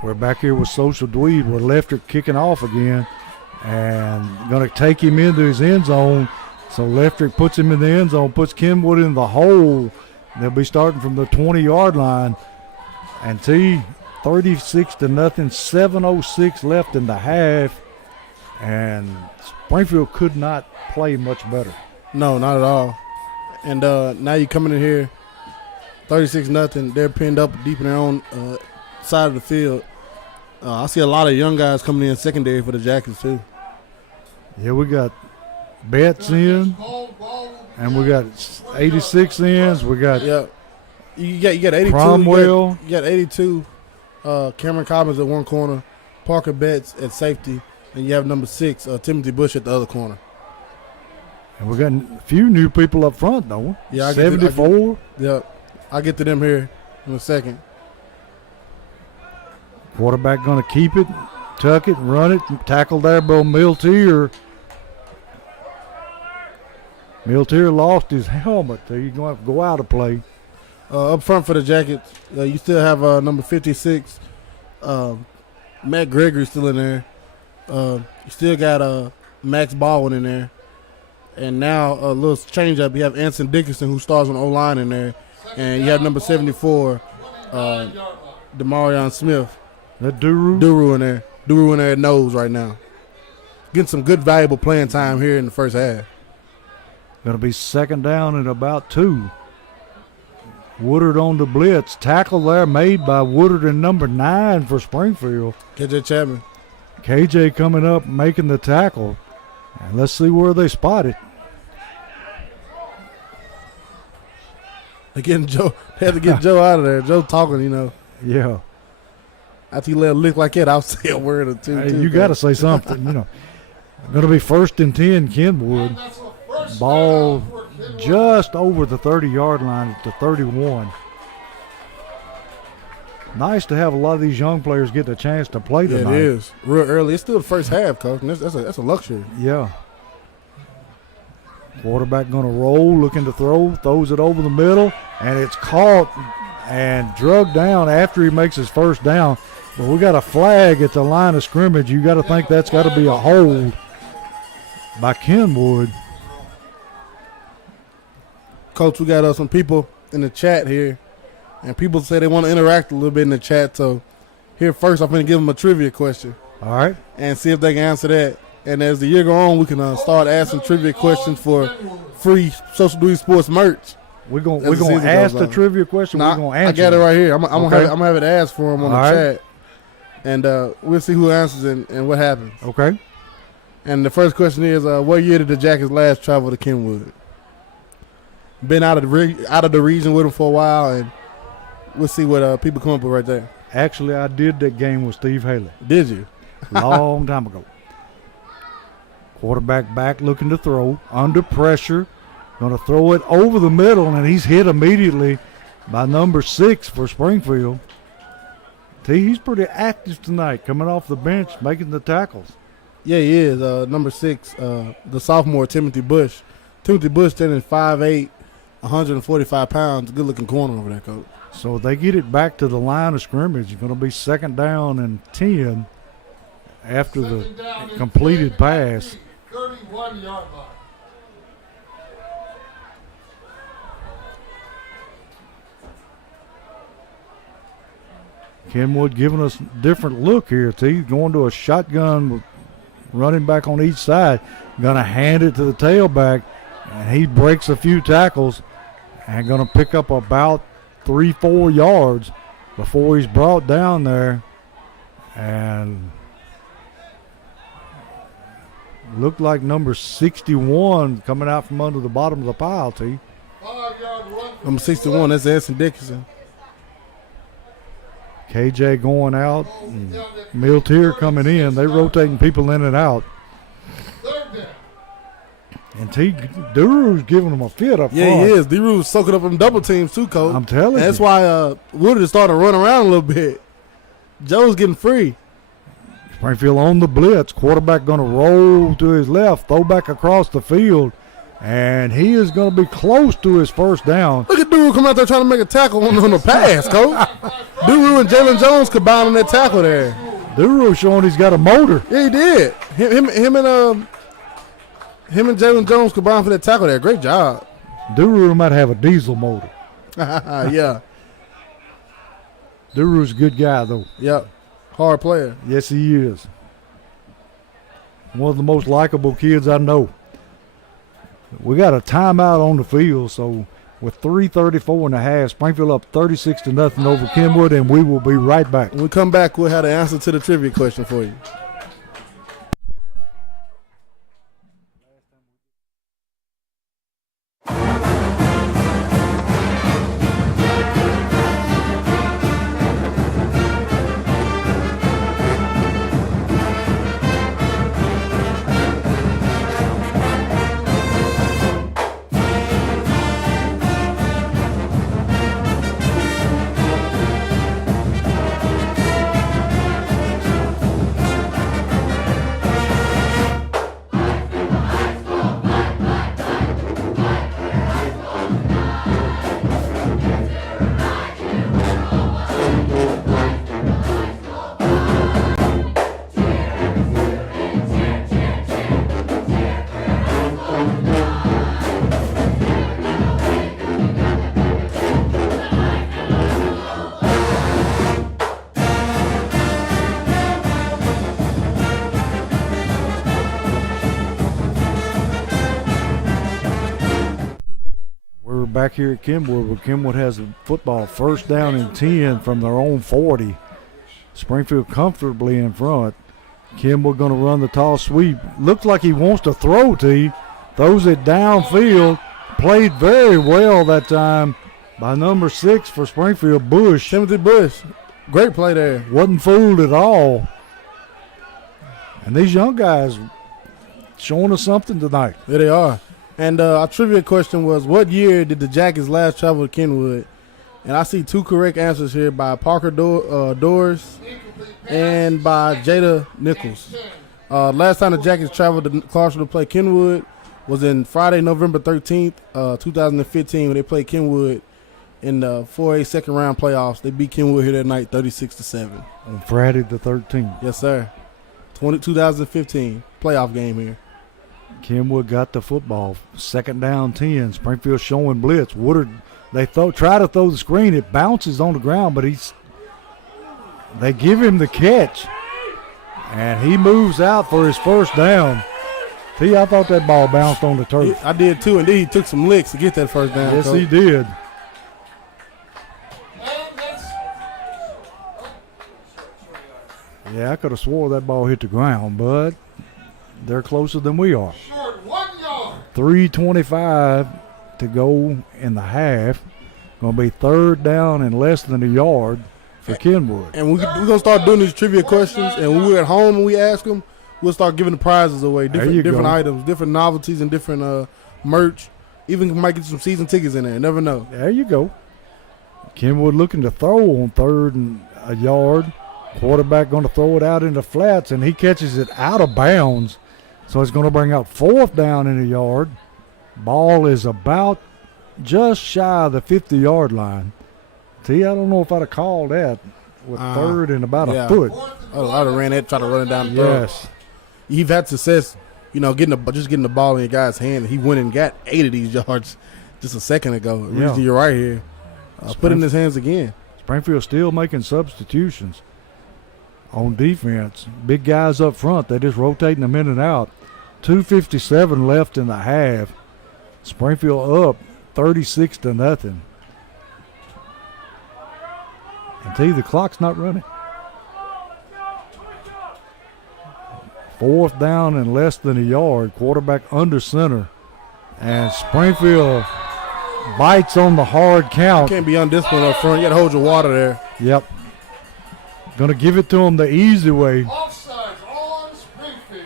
We're back here with Social Dweeb. We're Lefter kicking off again and going to take him into his end zone. So Lefter puts him in the end zone, puts Kenwood in the hole. They'll be starting from the 20-yard line. And T, 36-0, 7:06 left in the half, and Springfield could not play much better. No, not at all. And now you're coming in here, 36-0. They're pinned up deep in their own side of the field. I see a lot of young guys coming in secondary for the Jackets too. Yeah, we got Betts in, and we got 86 ends. We got You got 82. Cromwell. You got 82. Cameron Cobbins at one corner, Parker Betts at safety, and you have number 6, Timothy Bush at the other corner. And we got a few new people up front, though. Yeah, 74. I'll get to them here in a second. Quarterback going to keep it, tuck it, run it, tackle there by Miltier. Miltier lost his helmet, so he's going to have to go out of play. Up front for the Jackets, you still have number 56, Matt Gregory still in there. You still got Max Baldwin in there. And now a little change up. You have Anson Dickinson, who starts on O-line in there. And you have number 74, Demarion Smith. That Duru? Duru in there. Duru in there at nose right now. Getting some good, valuable playing time here in the first half. Going to be second down and about 2. Woodard on the blitz. Tackle there made by Woodard and number 9 for Springfield. KJ Chapman. KJ coming up making the tackle. And let's see where they spot it. They had to get Joe out of there. Joe talking, Yeah. After he let it lick like that, I'll say a word or two. Hey, you got to say something, Going to be 1st and 10, Kenwood. Ball just over the 30-yard line at the 31. Nice to have a lot of these young players get a chance to play tonight. It is. Real early. It's still the first half, Coach. And that's a luxury. Yeah. Quarterback going to roll, looking to throw, throws it over the middle, and it's caught and drugged down after he makes his first down. But we got a flag at the line of scrimmage. You got to think that's got to be a hold by Kenwood. Coach, we got some people in the chat here, and people say they want to interact a little bit in the chat. So here first, I'm going to give them a trivia question. All right. And see if they can answer that. And as the year goes on, we can start asking trivia questions for free Social Duty Sports merch. We're going to ask the trivia question. We're going to answer. I got it right here. I'm going to have it asked for them on the chat. And we'll see who answers and what happens. Okay. And the first question is, what year did the Jackets last travel to Kenwood? Been out of the region with them for a while, and we'll see what people come up with right there. Actually, I did that game with Steve Haley. Did you? Long time ago. Quarterback back looking to throw, under pressure, going to throw it over the middle, and he's hit immediately by number 6 for Springfield. He's pretty active tonight, coming off the bench, making the tackles. Yeah, he is. Number 6, the sophomore, Timothy Bush. Timothy Bush standing 5'8", 145 pounds. Good-looking corner over there, Coach. So they get it back to the line of scrimmage. It's going to be second down and 10 after the completed pass. 31-yard line. Kenwood giving us a different look here, T. Going to a shotgun with running back on each side. Going to hand it to the tailback, and he breaks a few tackles and going to pick up about 3-4 yards before he's brought down there. And looked like number 61 coming out from under the bottom of the pile, T. 5-yard run. Number 61, that's Anson Dickinson. KJ going out, and Miltier coming in. They rotating people in and out. Third down. And Duru's giving them a fit up front. Yeah, he is. D-Rue's soaking up them double teams too, Coach. I'm telling you. That's why Woodard is starting to run around a little bit. Joe's getting free. Springfield on the blitz. Quarterback going to roll to his left, throw back across the field, and he is going to be close to his first down. Look at Duru coming out there trying to make a tackle on the pass, Coach. Duru and Jalen Jones combined on that tackle there. Duru showing he's got a motor. Yeah, he did. Him and Jalen Jones combined for that tackle there. Great job. Duru might have a diesel motor. Yeah. Duru's a good guy, though. Yep. Hard player. Yes, he is. One of the most likable kids I know. We got a timeout on the field, so with 3:34 and a half, Springfield up 36-0 over Kenwood, and we will be right back. When we come back, we'll have the answer to the trivia question for you. Back here at Kenwood, where Kenwood has a football 1st down and 10 from their own 40. Springfield comfortably in front. Kenwood going to run the toss sweep. Looks like he wants to throw, T. Throws it downfield. Played very well that time by number 6 for Springfield, Bush. Timothy Bush. Great play there. Wasn't fooled at all. And these young guys showing us something tonight. There they are. And our trivia question was, what year did the Jackets last travel to Kenwood? And I see 2 correct answers here by Parker Doors and by Jada Nichols. Last time the Jackets traveled to Clarksville to play Kenwood was in Friday, November 13th, 2015, when they played Kenwood in the 4A second round playoffs. They beat Kenwood here that night 36-7. On Friday the 13th. Yes, sir. 2015 playoff game here. Kenwood got the football. 2nd down 10. Springfield showing blitz. Woodard, they try to throw the screen. It bounces on the ground, but they give him the catch. And he moves out for his 1st down. See, I thought that ball bounced on the turf. I did too, and then he took some licks to get that 1st down. Yes, he did. Yeah, I could have swore that ball hit the ground, but they're closer than we are. 3:25 to go in the half. Going to be 3rd down and less than a yard for Kenwood. And we're going to start doing these trivia questions, and when we're at home and we ask them, we'll start giving the prizes away, different items, different novelties, and different merch. Even might get some season tickets in there. Never know. There you go. Kenwood looking to throw on 3rd and a yard. Quarterback going to throw it out into flats, and he catches it out of bounds. So it's going to bring out 4th down in a yard. Ball is about just shy of the 50-yard line. See, I don't know if I'd have called that with 3rd and about a foot. Oh, I'd have ran that, tried to run it down the throat. Yes. You've had success, getting the ball in your guy's hand. He went and got 8 of these yards just a second ago. Yeah. You're right here. Put it in his hands again. Springfield still making substitutions on defense. Big guys up front. They're just rotating them in and out. 2:57 left in the half. Springfield up 36-0. And tell you, the clock's not running. 4th down and less than a yard. Quarterback under center. And Springfield bites on the hard count. You can't be undisciplined up front. You got to hold your water there. Yep. Going to give it to them the easy way. Offside on Springfield.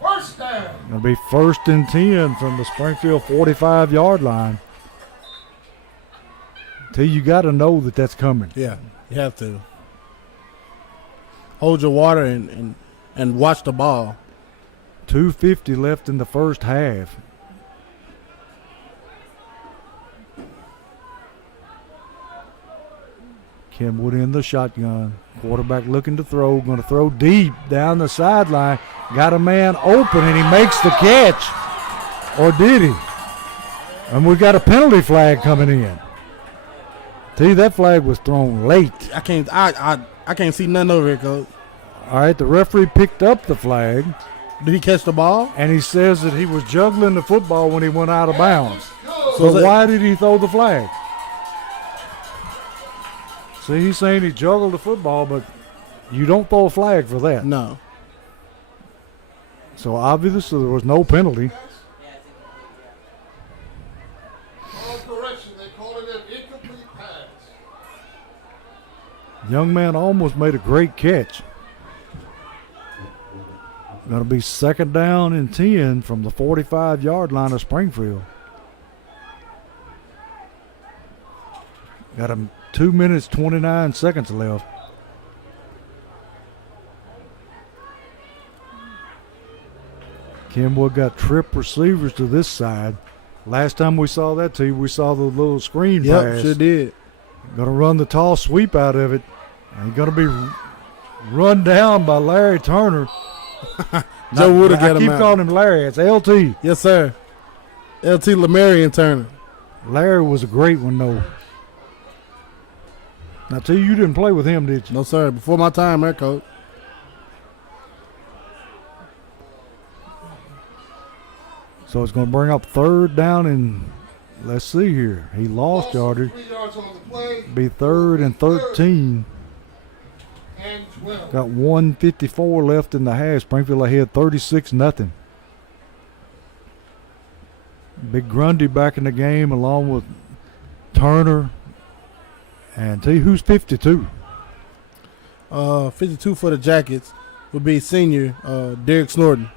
1st down. Going to be 1st and 10 from the Springfield 45-yard line. Till you got to know that that's coming. Yeah, you have to. Hold your water and watch the ball. 2:50 left in the 1st half. Kenwood in the shotgun. Quarterback looking to throw. Going to throw deep down the sideline. Got a man open, and he makes the catch. Or did he? And we got a penalty flag coming in. T, that flag was thrown late. I can't see nothing over here, Coach. All right, the referee picked up the flag. Did he catch the ball? And he says that he was juggling the football when he went out of bounds. So why did he throw the flag? See, he's saying he juggled the football, but you don't throw a flag for that. No. So obviously there was no penalty. Correction, they called it an incomplete pass. Young man almost made a great catch. Going to be 2nd down and 10 from the 45-yard line of Springfield. Got 2 minutes, 29 seconds left. Kenwood got trip receivers to this side. Last time we saw that team, we saw the little screen pass. Yep, sure did. Going to run the tall sweep out of it. And he's going to be run down by Larry Turner. Joe Wood got him out. I keep calling him Larry. It's LT. Yes, sir. LT Lamarian Turner. Larry was a great one, though. Now, T, you didn't play with him, did you? No, sir. Before my time there, Coach. So it's going to bring up 3rd down and let's see here. He lost yardage. 3 yards on the play. Be 3rd and 13. And 12. Got 1:54 left in the half. Springfield ahead 36-0. Big Grundy back in the game along with Turner. And T, who's 52? 52 for the Jackets would be senior Derek Snorton.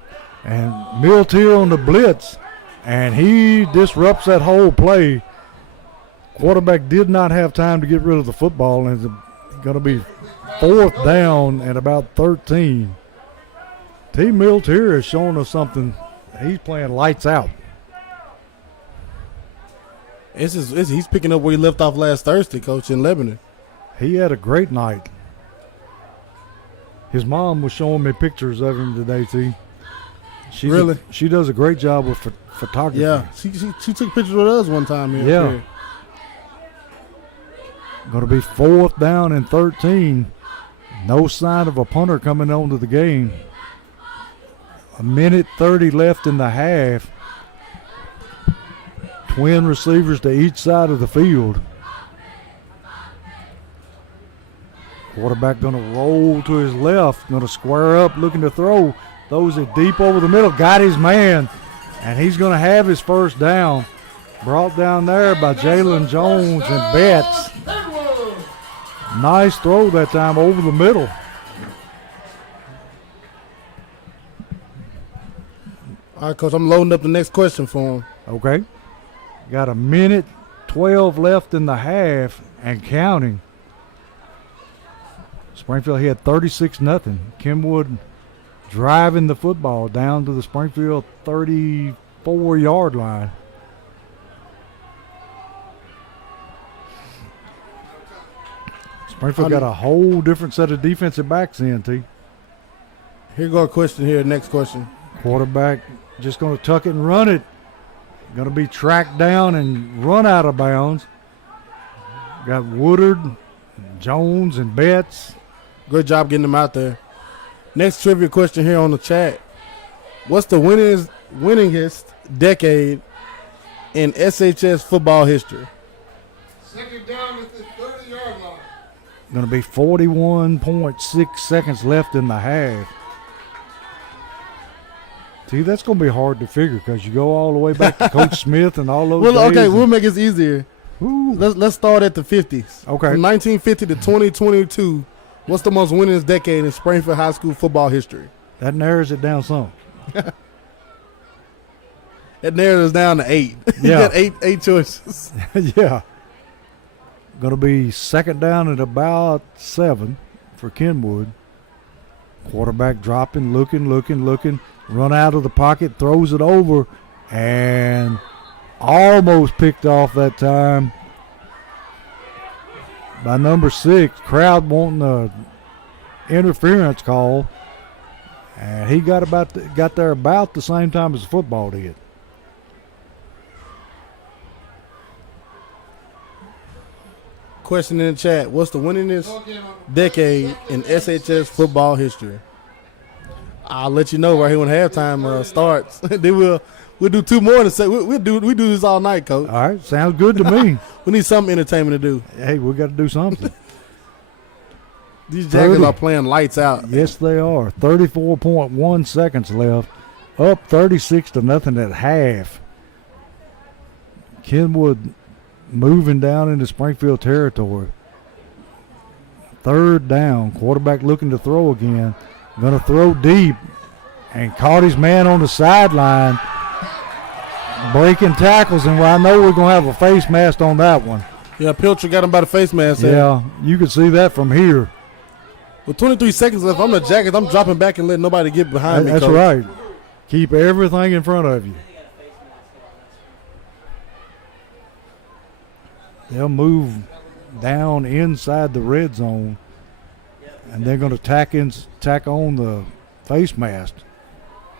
And Miltier on the blitz. And he disrupts that whole play. Quarterback did not have time to get rid of the football. And it's going to be 4th down and about 13. T. Miltier is showing us something. He's playing lights out. He's picking up where he left off last Thursday, Coach, in Lebanon. He had a great night. His mom was showing me pictures of him today, T. She does a great job with photography. Yeah, she took pictures with us one time here. Yeah. Going to be 4th down and 13. No sign of a punter coming onto the game. 1:30 left in the half. Twin receivers to each side of the field. Quarterback going to roll to his left. Going to square up, looking to throw. Throws it deep over the middle. Got his man. And he's going to have his 1st down. Brought down there by Jalen Jones and Betts. Nice throw that time over the middle. All right, Coach, I'm loading up the next question for him. Okay. Got 1:12 left in the half and counting. Springfield had 36-0. Kenwood driving the football down to the Springfield 34-yard line. Springfield got a whole different set of defensive backs in, T. Here go a question here, next question. Quarterback just going to tuck it and run it. Going to be tracked down and run out of bounds. Got Woodard, Jones, and Betts. Good job getting them out there. Next trivia question here on the chat. What's the winningest decade in SHS football history? 2nd down at the 30-yard line. Going to be 41.6 seconds left in the half. See, that's going to be hard to figure because you go all the way back to Coach Smith and all those days. Okay, we'll make it easier. Let's start at the 50s. Okay. From 1950 to 2022, what's the most winningest decade in Springfield High School football history? That narrows it down some. It narrows down to 8. Yeah. You got eight choices. Yeah. Going to be 2nd down at about 7 for Kenwood. Quarterback dropping, looking. Run out of the pocket, throws it over, and almost picked off that time by number 6. Crowd wanting the interference call, and he got there about the same time as the football did. Question in the chat: what's the winningest decade in SHS football history? I'll let you know right here when halftime starts. Then we'll do two more and say we do this all night, Coach. All right, sounds good to me. We need some entertainment to do. Hey, we got to do something. These Jackets are playing lights out. Yes, they are. 34.1 seconds left. Up 36-0 at half. Kenwood moving down into Springfield territory. Third down. Quarterback looking to throw again. Going to throw deep. And caught his man on the sideline. Breaking tackles. And I know we're going to have a face mask on that one. Yeah, Pilcher got him by the face mask. Yeah, you can see that from here. With 23 seconds left, I'm the Jackets. I'm dropping back and letting nobody get behind me, That's Coach. right. Keep everything in front of you. They'll move down inside the red zone, and they're going to tack on the face mask.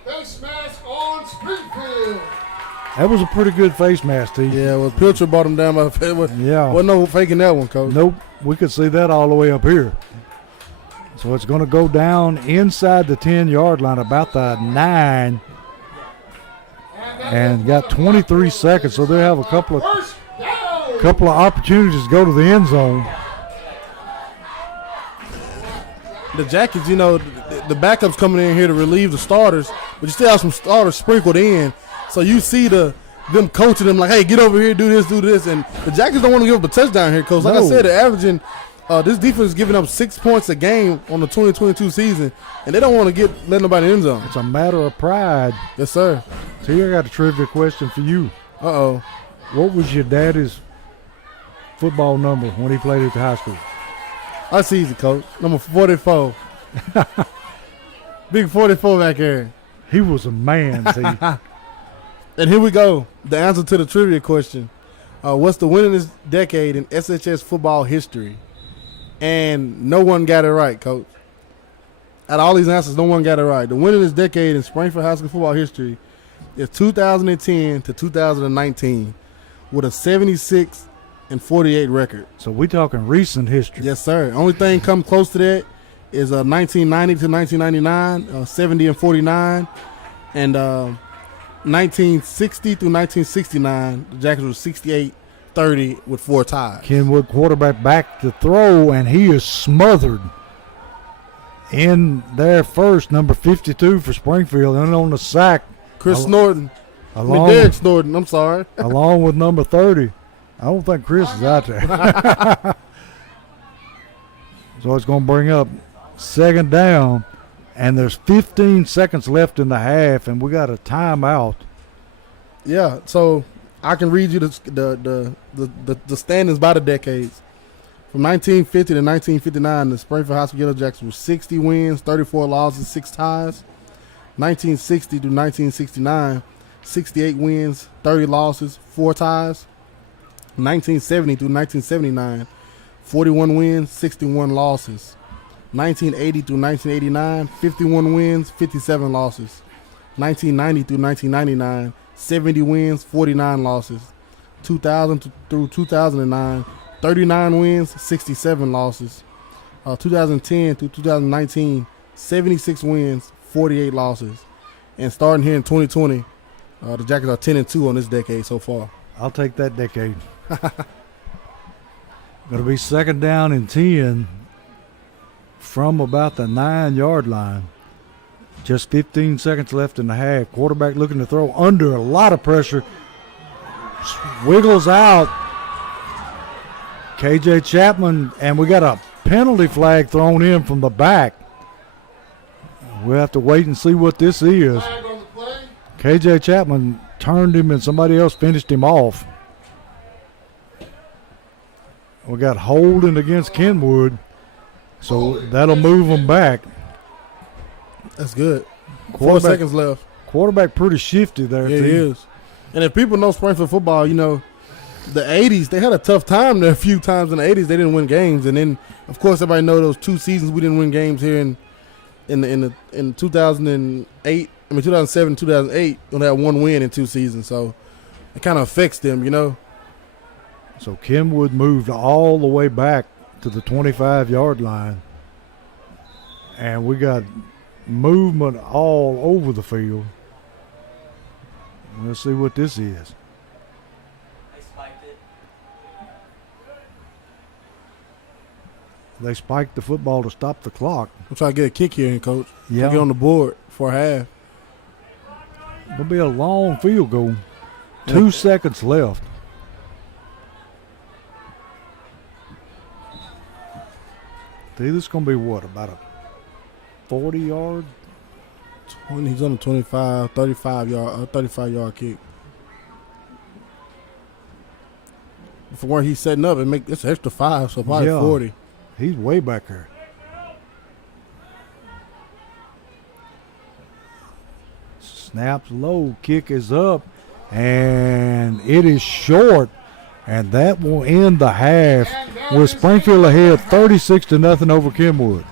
Face mask on Springfield. That was a pretty good face mask, T. Yeah, well, Pilcher brought him down by the face. Yeah. Wasn't no faking that one, Coach. Nope. We could see that all the way up here. So it's going to go down inside the 10-yard line, about the 9, and got 23 seconds. So they'll have a couple of opportunities to go to the end zone. The Jackets, the backups coming in here to relieve the starters, but you still have some starters sprinkled in. So you see them coaching them like, hey, get over here, do this. And the Jackets don't want to give up a touchdown here, Coach. Like I said, they're averaging this defense is giving up 6 points a game on the 2022 season, and they don't want to let nobody in the end zone. It's a matter of pride. Yes, sir. So here I got a trivia question for you. Uh-oh. What was your daddy's football number when he played at the high school? That's easy, Coach. Number 44. Big 44 back here. He was a man, see. And here we go. The answer to the trivia question. What's the winningest decade in SHS football history? And no one got it right, Coach. Out of all these answers, no one got it right. The winningest decade in Springfield High School football history is 2010 to 2019 with a 76-48 record. So we talking recent history. Yes, sir. Only thing come close to that is 1990 to 1999, 70-49, and 1960 through 1969, the Jackets were 68-30 with 4 ties. Kenwood quarterback back to throw, and he is smothered in there first, number 52 for Springfield, and on the sack. Derek Snorton, I'm sorry. Along with number 30. I don't think Chris is out there. So it's going to bring up second down, and there's 15 seconds left in the half, and we got a timeout. Yeah, so I can read you the standings by the decades. From 1950 to 1959, the Springfield High School Yellow Jackets were 60 wins, 34 losses, 6 ties. 1960 to 1969, 68 wins, 30 losses, 4 ties. 1970 through 1979, 41 wins, 61 losses. 1980 through 1989, 51 wins, 57 losses. 1990 through 1999, 70 wins, 49 losses. 2000 through 2009, 39 wins, 67 losses. 2010 through 2019, 76 wins, 48 losses. And starting here in 2020, the Jackets are 10-2 on this decade so far. I'll take that decade. Going to be second down and 10 from about the 9-yard line. Just 15 seconds left in the half. Quarterback looking to throw under a lot of pressure. Wiggles out. KJ Chapman, and we got a penalty flag thrown in from the back. We'll have to wait and see what this is. KJ Chapman turned him and somebody else finished him off. We got holding against Kenwood, so that'll move them back. That's good. 4 seconds left. Quarterback pretty shifty there. Yeah, he is. And if people know Springfield football, the 80s, they had a tough time there a few times in the 80s. They didn't win games. And then, of course, everybody know those 2 seasons we didn't win games here in 2008. 2007, 2008, we only had 1 win in 2 seasons. So it kind of affects them, So Kenwood moved all the way back to the 25-yard line. And we got movement all over the field. Let's see what this is. They spiked it. They spiked the football to stop the clock. I'm trying to get a kick here, Coach. Yeah. Get on the board for half. It'll be a long field goal. 2 seconds left. This is going to be what, about a 40-yard? 20, he's on the 25, 35-yard kick. From where he's setting up, it's an extra 5, so probably 40. He's way back there. Snaps low, kick is up, and it is short, and that will end the half with Springfield ahead 36-0 over Kenwood.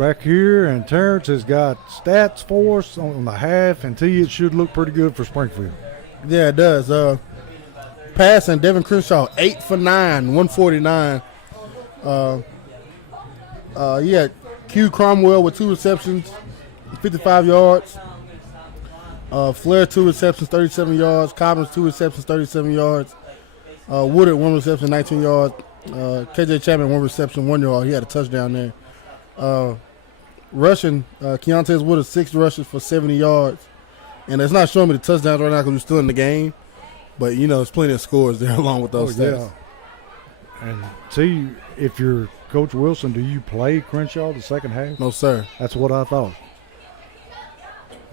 back here, and Terrence has got stats for us on the half, and T, it should look pretty good for Springfield. Yeah, it does. Passing, Devin Crenshaw, 8 for 9, 149. Yeah, Q Cromwell with 2 receptions, 55 yards. Flair, 2 receptions, 37 yards. Cobbins, 2 receptions, 37 yards. Woodard, 1 reception, 19 yards. KJ Chapman, 1 reception, 1 yard. He had a touchdown there. Rushing, Keontae Woodard, 6 rushes for 70 yards. And it's not showing me the touchdowns right now because we're still in the game. But, there's plenty of scores there along with those stats. Yeah. And see, if you're Coach Wilson, do you play Crenshaw the second half? No, sir. That's what I thought.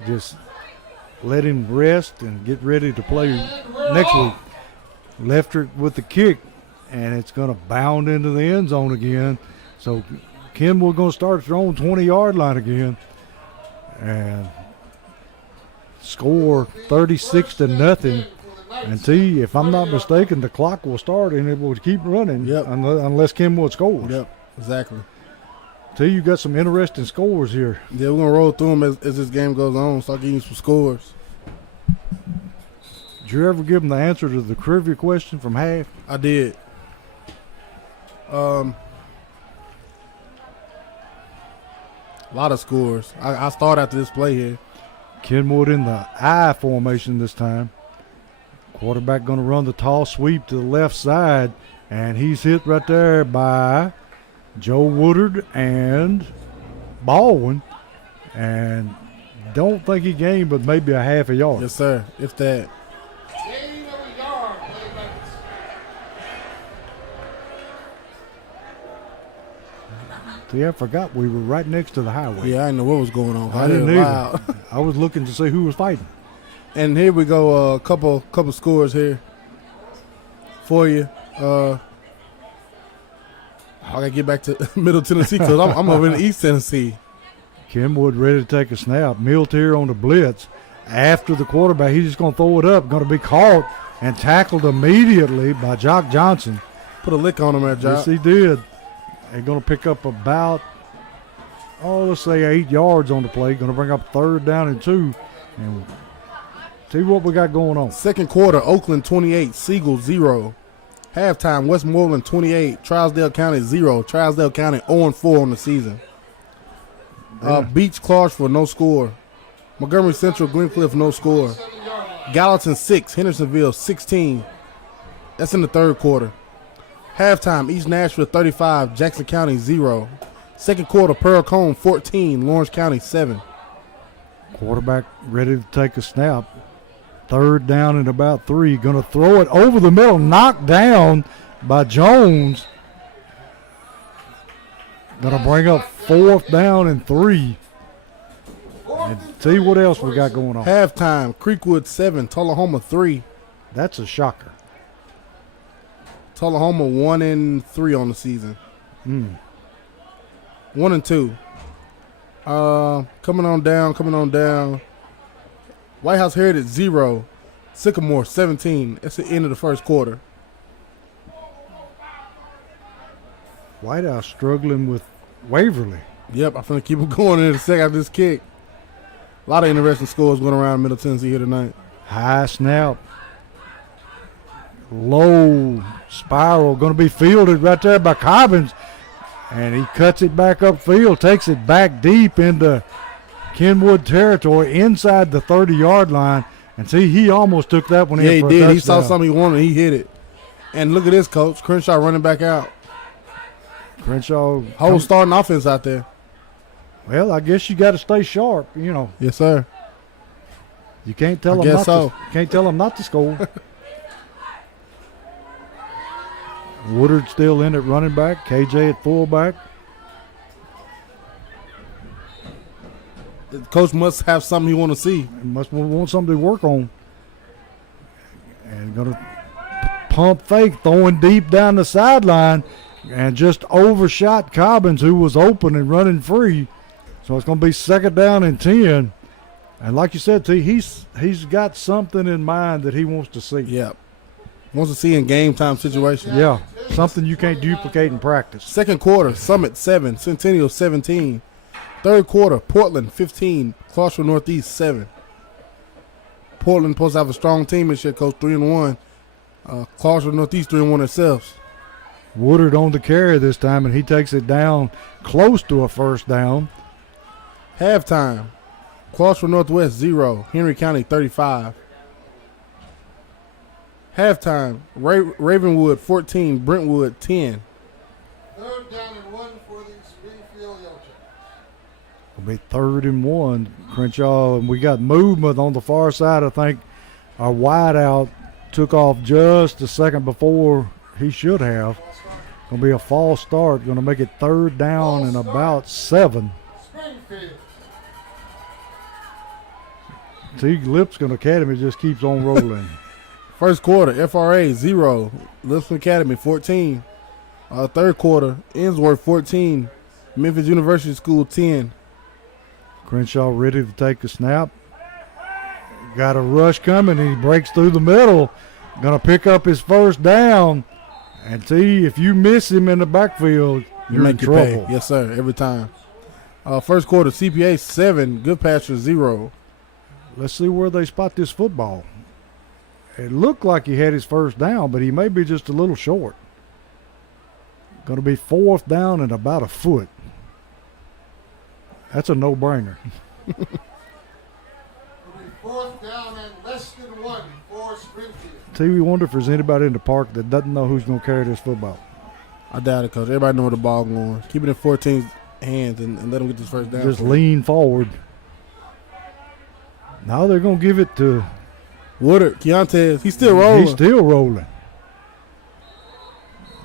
Just let him rest and get ready to play next week. Left it with the kick, and it's going to bound into the end zone again. So Kenwood going to start their own 20-yard line again and score 36-0. And T, if I'm not mistaken, the clock will start and it will keep running unless Kenwood scores. Yep, exactly. T, you got some interesting scores here. Yeah, we're going to roll through them as this game goes on, start getting you some scores. Did you ever give them the answer to the trivia question from half? I did. A lot of scores. I start after this play here. Kenwood in the I formation this time. Quarterback going to run the tall sweep to the left side, and he's hit right there by Joe Woodard and Baldwin, and don't think he gained but maybe a half a yard. Yes, sir, if that. Gain of a yard. See, I forgot we were right next to the highway. Yeah, I didn't know what was going on. I didn't either. I was looking to see who was fighting. And here we go, a couple scores here for you. I gotta get back to Middle Tennessee because I'm over in East Tennessee. Kenwood ready to take a snap. Miltier on the blitz. After the quarterback, he's just going to throw it up. Going to be caught and tackled immediately by Jock Johnson. Put a lick on him there, Jock. Yes, he did. They're going to pick up about, let's say 8 yards on the play. Going to bring up 3rd down and 2. And see what we got going on. Second quarter, Oakland 28, Siegel 0. Halftime, Westmoreland 28, Trousdale County 0. Trousdale County 0-4 on the season. Beach Clarksville, no score. Montgomery Central, Glencliff, no score. Gallatin 6, Hendersonville 16. That's in the third quarter. Halftime, East Nashville 35, Jackson County 0. Second quarter, Pearl Cone 14, Lawrence County 7. Quarterback ready to take a snap. 3rd down and about 3. Going to throw it over the middle. Knocked down by Jones. Going to bring up 4th down and 3. And see what else we got going on. Halftime, Creekwood 7, Tullahoma 3. That's a shocker. Tullahoma 1-3 on the season. 1-2. Coming on down. White House Heritage 0, Sycamore 17. That's the end of the first quarter. White House struggling with Waverly. Yep, I'm going to keep it going in a second after this kick. A lot of interesting scores going around Middle Tennessee here tonight. High snap. Low spiral. Going to be fielded right there by Cobbins. And he cuts it back upfield, takes it back deep into Kenwood territory inside the 30-yard line. And see, he almost took that one in for a touchdown. Yeah, he did. He saw something he wanted. He hit it. And look at this, Coach. Crenshaw running back out. Crenshaw. Whole starting offense out there. Well, I guess you got to stay sharp, Yes, sir. You can't tell them not to score. Woodard still in at running back. KJ at fullback. The coach must have something he want to see. He must want something to work on. And going to pump fake, throwing deep down the sideline, and just overshot Cobbins, who was open and running free. So it's going to be 2nd down and 10. And like you said, T, he's got something in mind that he wants to see. Yep. Wants to see in game time situations. Yeah, something you can't duplicate in practice. Second quarter, Summit 7, Centennial 17. Third quarter, Portland 15, Clarksville Northeast 7. Portland supposed to have a strong team this year, Coach, 3-1. Clarksville Northeast 3-1 themselves. Woodard on the carry this time, and he takes it down close to a first down. Halftime, Clarksville Northwest 0, Henry County 35. Halftime, Ravenwood 14, Brentwood 10. Third down and 1 for the Springfield Yellow Jackets. It'll be 3rd and 1, Crenshaw, and we got movement on the far side. I think our wideout took off just a second before he should have. Going to be a false start. Going to make it 3rd down and about 7. Springfield. T. Lipscomb Academy just keeps on rolling. First quarter, FRA 0, Lipscomb Academy 14. Third quarter, Innsworth 14, Memphis University School 10. Crenshaw ready to take a snap. Got a rush coming. He breaks through the middle. Going to pick up his first down. And T, if you miss him in the backfield, you're in trouble. Pay. Yes, sir, every time. First quarter, CPA 7, Good Pasture 0. Let's see where they spot this football. It looked like he had his first down, but he may be just a little short. Going to be 4th down and about a foot. That's a no-brainer. It'll be 4th down and less than 1 for Springfield. T, we wonder if there's anybody in the park that doesn't know who's going to carry this football. I doubt it, Coach. Everybody know where the ball going. Keep it in 14's hands and let him get this first down. Just lean forward. Now they're going to give it to Woodard. Keontae, he's still rolling. He's still rolling.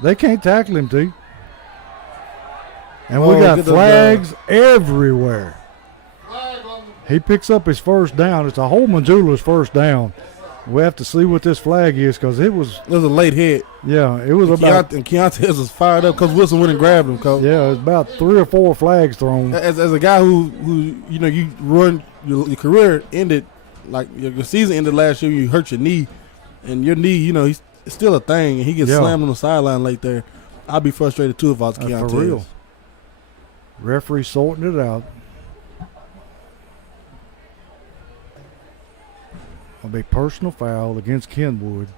They can't tackle him, T. And we got flags everywhere. He picks up his first down. It's a Holman Jewelers first down. We have to see what this flag is because it was a late hit. Yeah, it was about. And Keontae was fired up because Wilson went and grabbed him, Coach. Yeah, it was about 3 or 4 flags thrown. As a guy who you run your career ended, like your season ended last year, you hurt your knee, and your knee, it's still a thing, and he gets slammed on the sideline late there. I'd be frustrated too if I was Keontae. For real. Referee sorting it out. It'll be personal foul against Kenwood.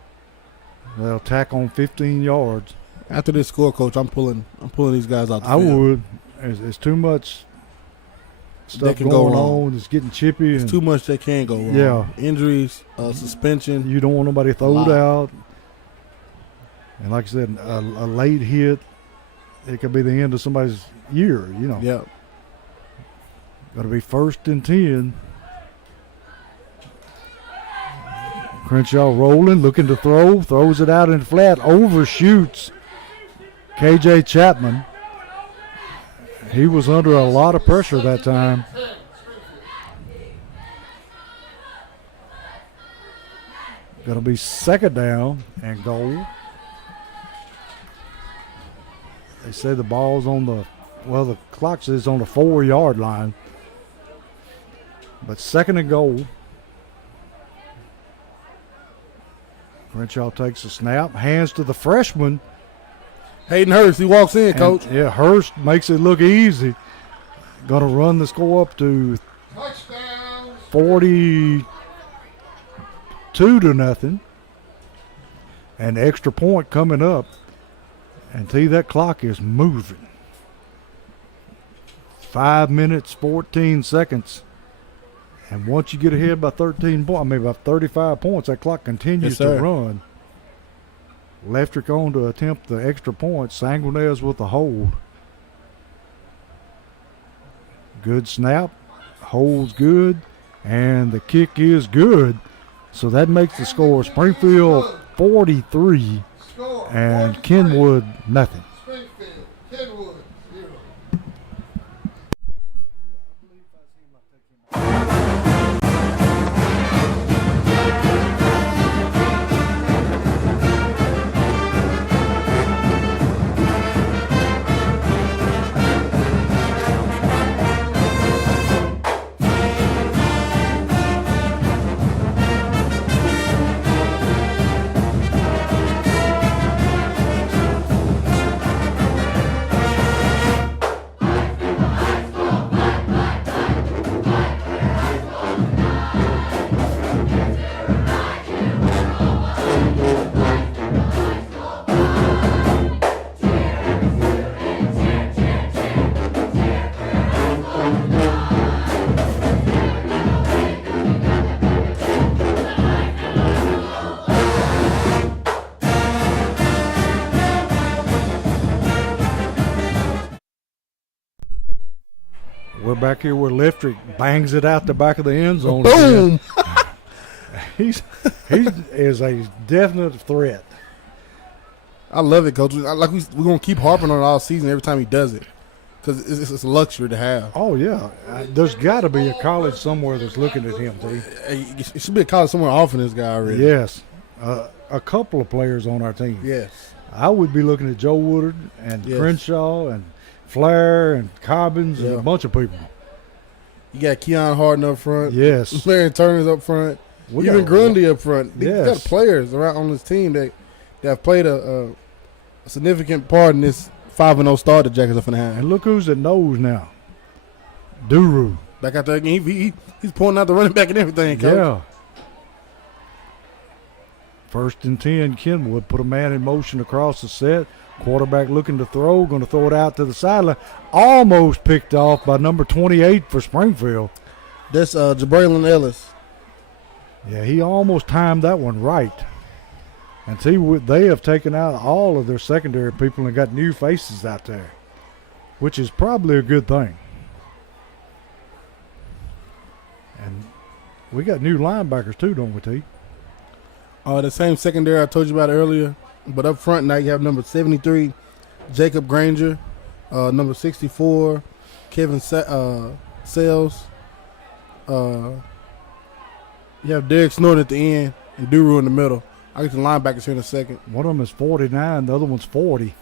They'll tack on 15 yards. After this score, Coach, I'm pulling these guys out the field. I would. It's too much stuff going on. It's getting chippy. It's too much that can go wrong. Yeah. Injuries, suspension. You don't want nobody throwed out. And like I said, a late hit, it could be the end of somebody's year, Yeah. Got to be 1st and 10. Crenshaw rolling, looking to throw, throws it out in flat, overshoots KJ Chapman. He was under a lot of pressure that time. Going to be 2nd down and goal. They say the ball's on the clock says it's on the 4-yard line. But 2nd and goal. Crenshaw takes a snap, hands to the freshman. Hayden Hurst, he walks in, Coach. Yeah, Hurst makes it look easy. Going to run the score up to 42-0. An extra point coming up. And T, that clock is moving. 5 minutes, 14 seconds. And once you get ahead by 13 points, by 35 points, that clock continues to run. Leftrick on to attempt the extra point. Sanguinez with the hold. Good snap. Holds good. And the kick is good. So that makes the score Springfield 43 and Kenwood nothing. Springfield Kenwood 0. We're back here where Liftrick bangs it out the back of the end zone. Boom! He is a definite threat. I love it, Coach. We're going to keep harping on it all season every time he does it because it's a luxury to have. Oh, yeah. There's got to be a college somewhere that's looking at him, T. It should be a college somewhere offering this guy already. Yes. A couple of players on our team. Yes. I would be looking at Joe Woodard and Crenshaw and Flair and Cobbins and a bunch of people. You got Keon Harden up front. Yes. Larry Turner's up front. Even Grundy up front. Yes. You got players around on this team that have played a significant part in this 5-0 start the Jackets are finna have. And look who's at nose now. Duru. Back out there again. He's pulling out the running back and everything, Coach. Yeah. 1st and 10, Kenwood put a man in motion across the set. Quarterback looking to throw, going to throw it out to the sideline. Almost picked off by number 28 for Springfield. That's Jabraylon Ellis. Yeah, he almost timed that one right. And see, they have taken out all of their secondary people and got new faces out there, which is probably a good thing. And we got new linebackers too, don't we, T? The same secondary I told you about earlier. But up front now you have number 73, Jacob Granger, number 64, Kevin Sells. You have Derek Snowden at the end and Duru in the middle. I'll get the linebackers here in a second. One of them is 49, the other one's 40.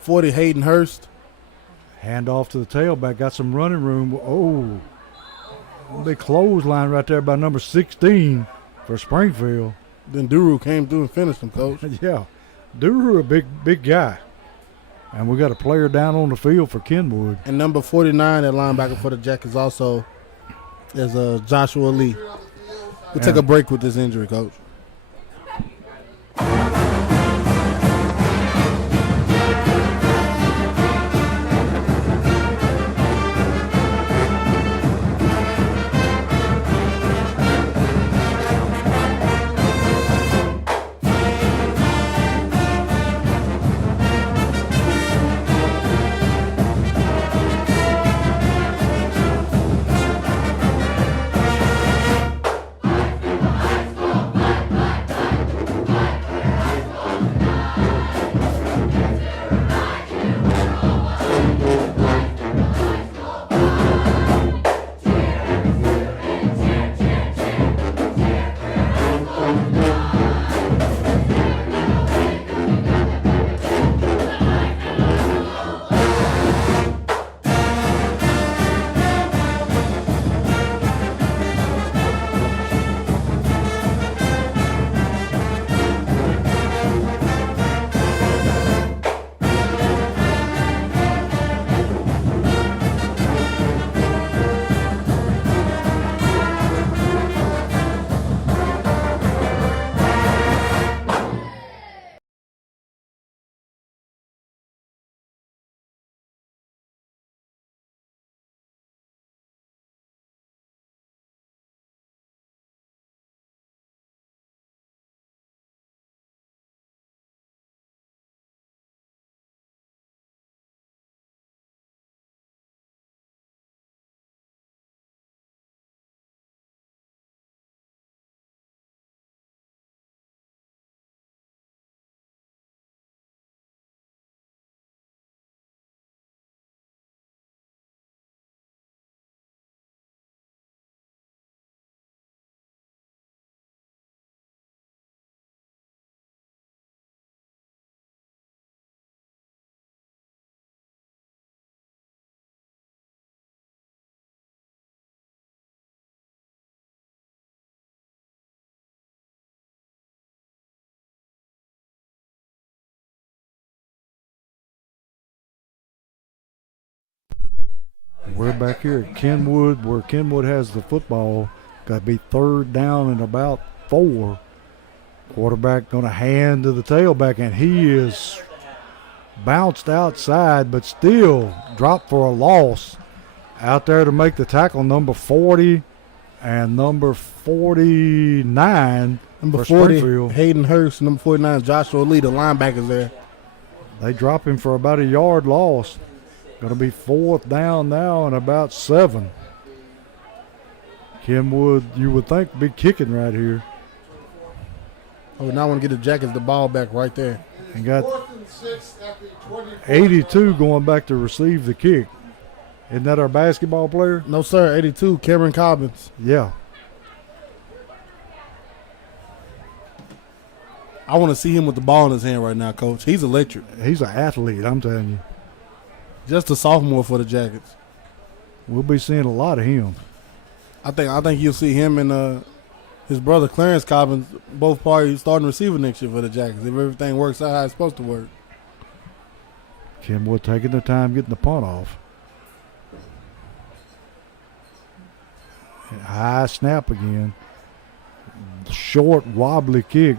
40, Hayden Hurst. Hand off to the tailback, got some running room. Oh, big clothesline right there by number 16 for Springfield. Then Duru came through and finished him, Coach. Yeah, Duru a big guy. And we got a player down on the field for Kenwood. And number 49 at linebacker for the Jackets also is Joshua Lee. We'll take a break with this injury, Coach. We're back here at Kenwood, where Kenwood has the football. Got to be 3rd down and about 4. Quarterback going to hand to the tailback, and he is bounced outside, but still dropped for a loss. Out there to make the tackle, number 40 and number 49. Number for 40, Springfield. Hayden Hurst. Number 49, Joshua Lee, the linebackers there. They drop him for about a yard loss. Going to be 4th down now and about 7. Kenwood, you would think, be kicking right here. I would not want to get the Jackets the ball back right there. And got 4th and 6 at the 24. 82 going back to receive the kick. Isn't that our basketball player? No, sir. 82, Cameron Cobbins. Yeah. I want to see him with the ball in his hand right now, Coach. He's electric. He's an athlete, I'm telling you. Just a sophomore for the Jackets. We'll be seeing a lot of him. I think you'll see him and his brother Clarence Cobbins, both parties starting receiver next year for the Jackets if everything works out how it's supposed to work. Kenwood taking their time getting the punt off. High snap again. Short, wobbly kick.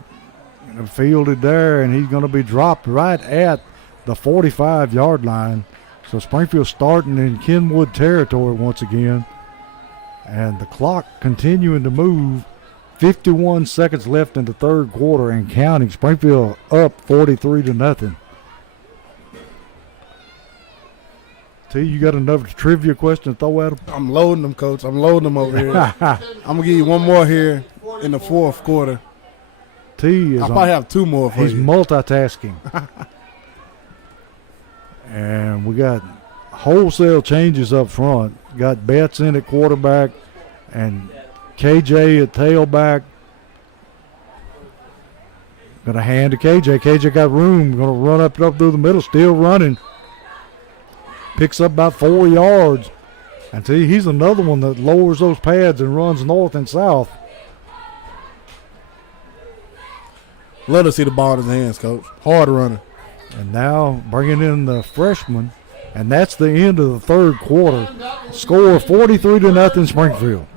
Fielded there, and he's going to be dropped right at the 45-yard line. So Springfield starting in Kenwood territory once again. And the clock continuing to move. 51 seconds left in the third quarter and counting. Springfield up 43-0. T, you got another trivia question to throw at him? I'm loading them, Coach. I'm loading them over here. I'm going to give you one more here in the fourth quarter. T is I'll probably have two more for he's you. Multitasking. And we got wholesale changes up front. Got Betts in at quarterback and KJ at tailback. Going to hand to KJ. KJ got room. Going to run up through the middle. Still running. Picks up about 4 yards. And see, he's another one that lowers those pads and runs north and south. Love to see the ball in his hands, Coach. Hard runner. And now bringing in the freshman. And that's the end of the third quarter. Score 43-0 Springfield.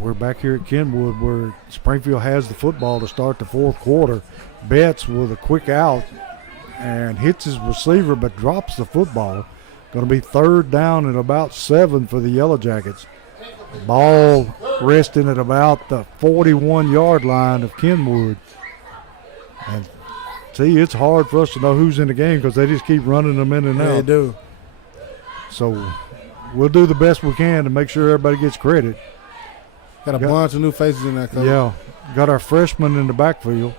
We're back here at Kenwood where Springfield has the football to start the fourth quarter. Betts with a quick out and hits his receiver but drops the football. Going to be 3rd down and about 7 for the Yellow Jackets. Ball resting at about the 41-yard line of Kenwood. And see, it's hard for us to know who's in the game because they just keep running them in and out. They do. So we'll do the best we can to make sure everybody gets credit. Got a bunch of new faces in that, Coach. Yeah, got our freshman in the backfield.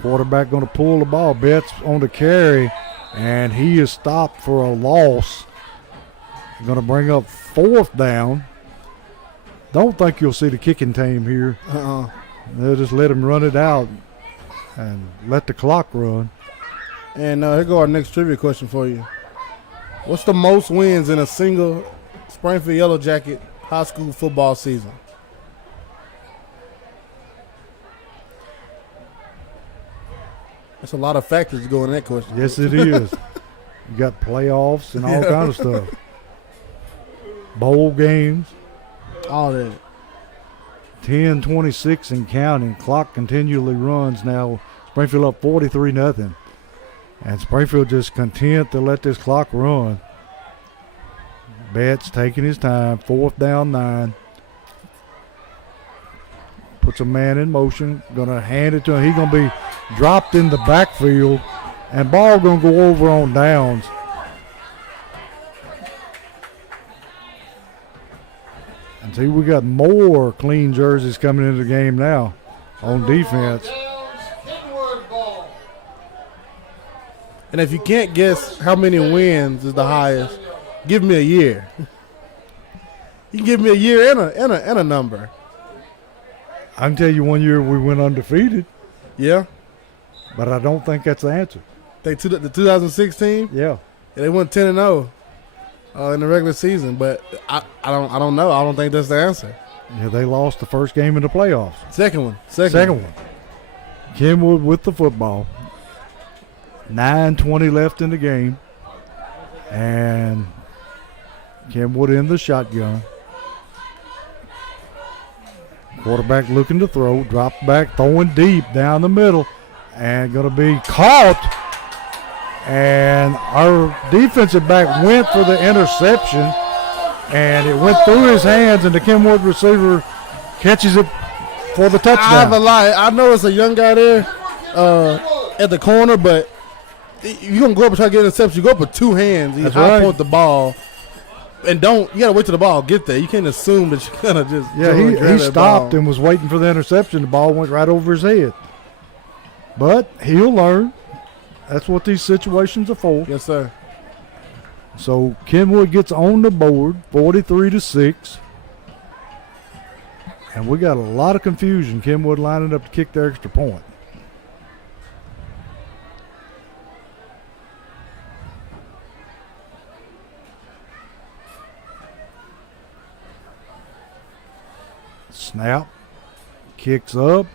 Quarterback going to pull the ball. Betts on the carry, and he is stopped for a loss. Going to bring up 4th down. Don't think you'll see the kicking team here. They'll just let him run it out and let the clock run. And here go our next trivia question for you. What's the most wins in a single Springfield Yellow Jacket high school football season? That's a lot of factors to go in that question. Yes, it is. You got playoffs and all kind of stuff. Bowl games. All that. 10-26 and counting. Clock continually runs now. Springfield up 43-0. And Springfield just content to let this clock run. Betts taking his time. 4th down 9. puts a man in motion, going to hand it to him. He's going to be dropped in the backfield, and ball going to go over on downs. And see, we got more clean jerseys coming into the game now on defense. And if you can't guess how many wins is the highest, give me a year. You can give me a year and a number. I can tell you one year we went undefeated. Yeah. But I don't think that's the answer. The 2016? Yeah. They went 10-0 in the regular season, but I don't know. I don't think that's the answer. Yeah, they lost the first game in the playoffs. Second one. Kenwood with the football. 9:20 left in the game. And Kenwood in the shotgun. Quarterback looking to throw. Drop back, throwing deep down the middle. And going to be caught. And our defensive back went for the interception. And it went through his hands, and the Kenwood receiver catches it for the touchdown. I have a lie. I know it's a young guy there at the corner, but you're going to go up and try to get an interception. You go up with two hands. You high point the ball. And you got to wait till the ball get there. You can't assume that you're going to just he stopped and was waiting for the interception. The ball went right over his head. But he'll learn. That's what these situations are for. Yes, sir. So Kenwood gets on the board, 43-6. And we got a lot of confusion. Kenwood lining up to kick the extra point. Snap, kicks up,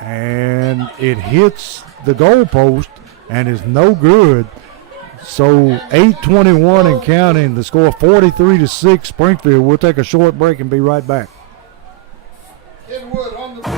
and it hits the goalpost and is no good. So 8:21 and counting. The score 43-6 Springfield. We'll take a short break and be right back. Kenwood on the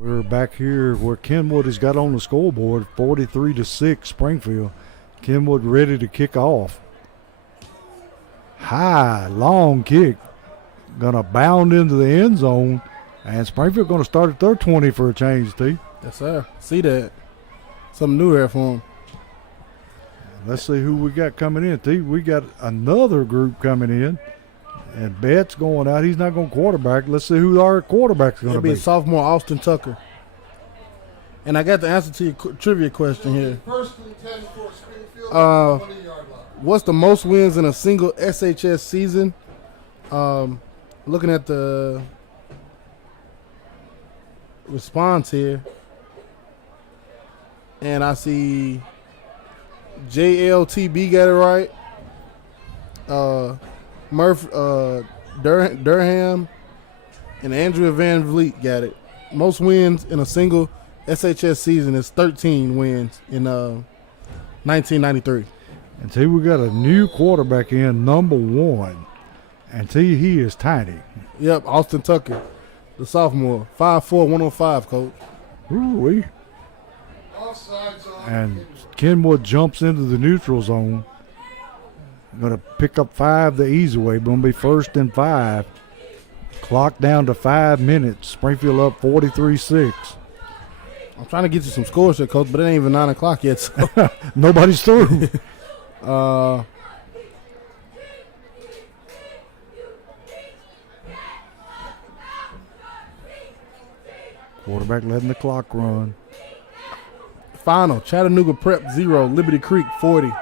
We're back here where Kenwood has got on the scoreboard, 43-6 Springfield. Kenwood ready to kick off. High, long kick. Gonna bound into the end zone. And Springfield gonna start at their 20 for a change, T. Yes, sir. See that. Something new here for them. Let's see who we got coming in, T. We got another group coming in. And Betts going out. He's not going to quarterback. Let's see who our quarterback's going to be. It'll be sophomore Austin Tucker. And I got the answer to your trivia question here. First and 10 for Springfield, 20-yard line. What's the most wins in a single SHS season? Looking at the response here, and I see JLTB got it right. Durham and Andrea Van Vliet got it. Most wins in a single SHS season is 13 wins in 1993. And T, we got a new quarterback in, number 1. And T, he is tiny. Yep, Austin Tucker, the sophomore, 5'4", 105, coach. Ooh-wee. Offsides on. And Kenwood jumps into the neutral zone. Going to pick up 5 the easy way. Going to be 1st and 5. Clock down to 5 minutes. Springfield up 43-6. I'm trying to get you some scores here, coach, but it ain't even 9 o'clock yet. So. Nobody's through. Quarterback letting the clock run. Final, Chattanooga Prep 0, Liberty Creek 40.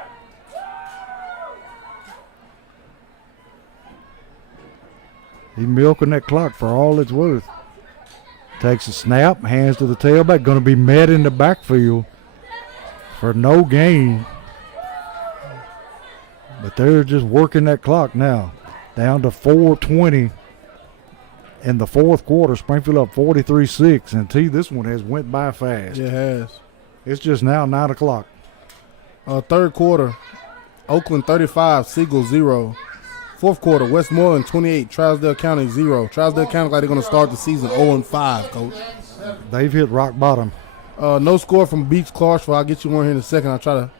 He's milking that clock for all it's worth. Takes a snap, hands to the tailback. Going to be met in the backfield for no gain. But they're just working that clock now. Down to 4:20 in the fourth quarter. Springfield up 43-6. And T, this one has went by fast. It has. It's just now 9 o'clock. Third quarter, Oakland 35, Siegel 0. Fourth quarter, Westmoreland 28, Trousdale County 0. Trousdale County like they're going to start the season 0-5, coach. They've hit rock bottom. No score from Beach Clarksville. I'll get you one here in a second. I'll try to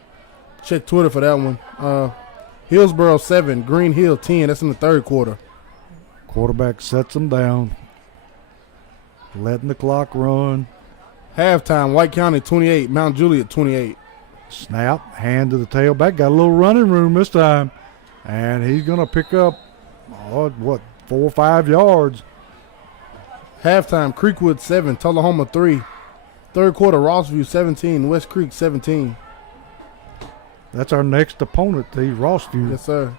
check Twitter for that one. Hillsboro 7, Green Hill 10. That's in the third quarter. Quarterback sets them down. Letting the clock run. Halftime, White County 28, Mount Juliet 28. Snap, hand to the tailback. Got a little running room this time. And he's going to pick up, 4 or 5 yards. Halftime, Creekwood 7, Tullahoma 3. Third quarter, Rossview 17, West Creek 17. That's our next opponent, the Rossview. Yes, sir.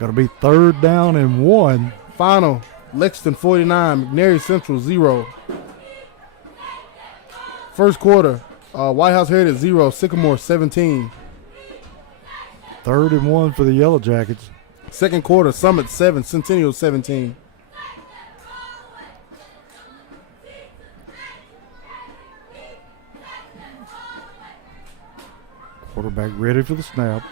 Going to be 3rd down and 1. Final, Lexington 49, McNary Central 0. First quarter, White House Heritage 0, Sycamore 17. 3rd and 1 for the Yellow Jackets. Second quarter, Summit 7, Centennial 17. Quarterback ready for the snap.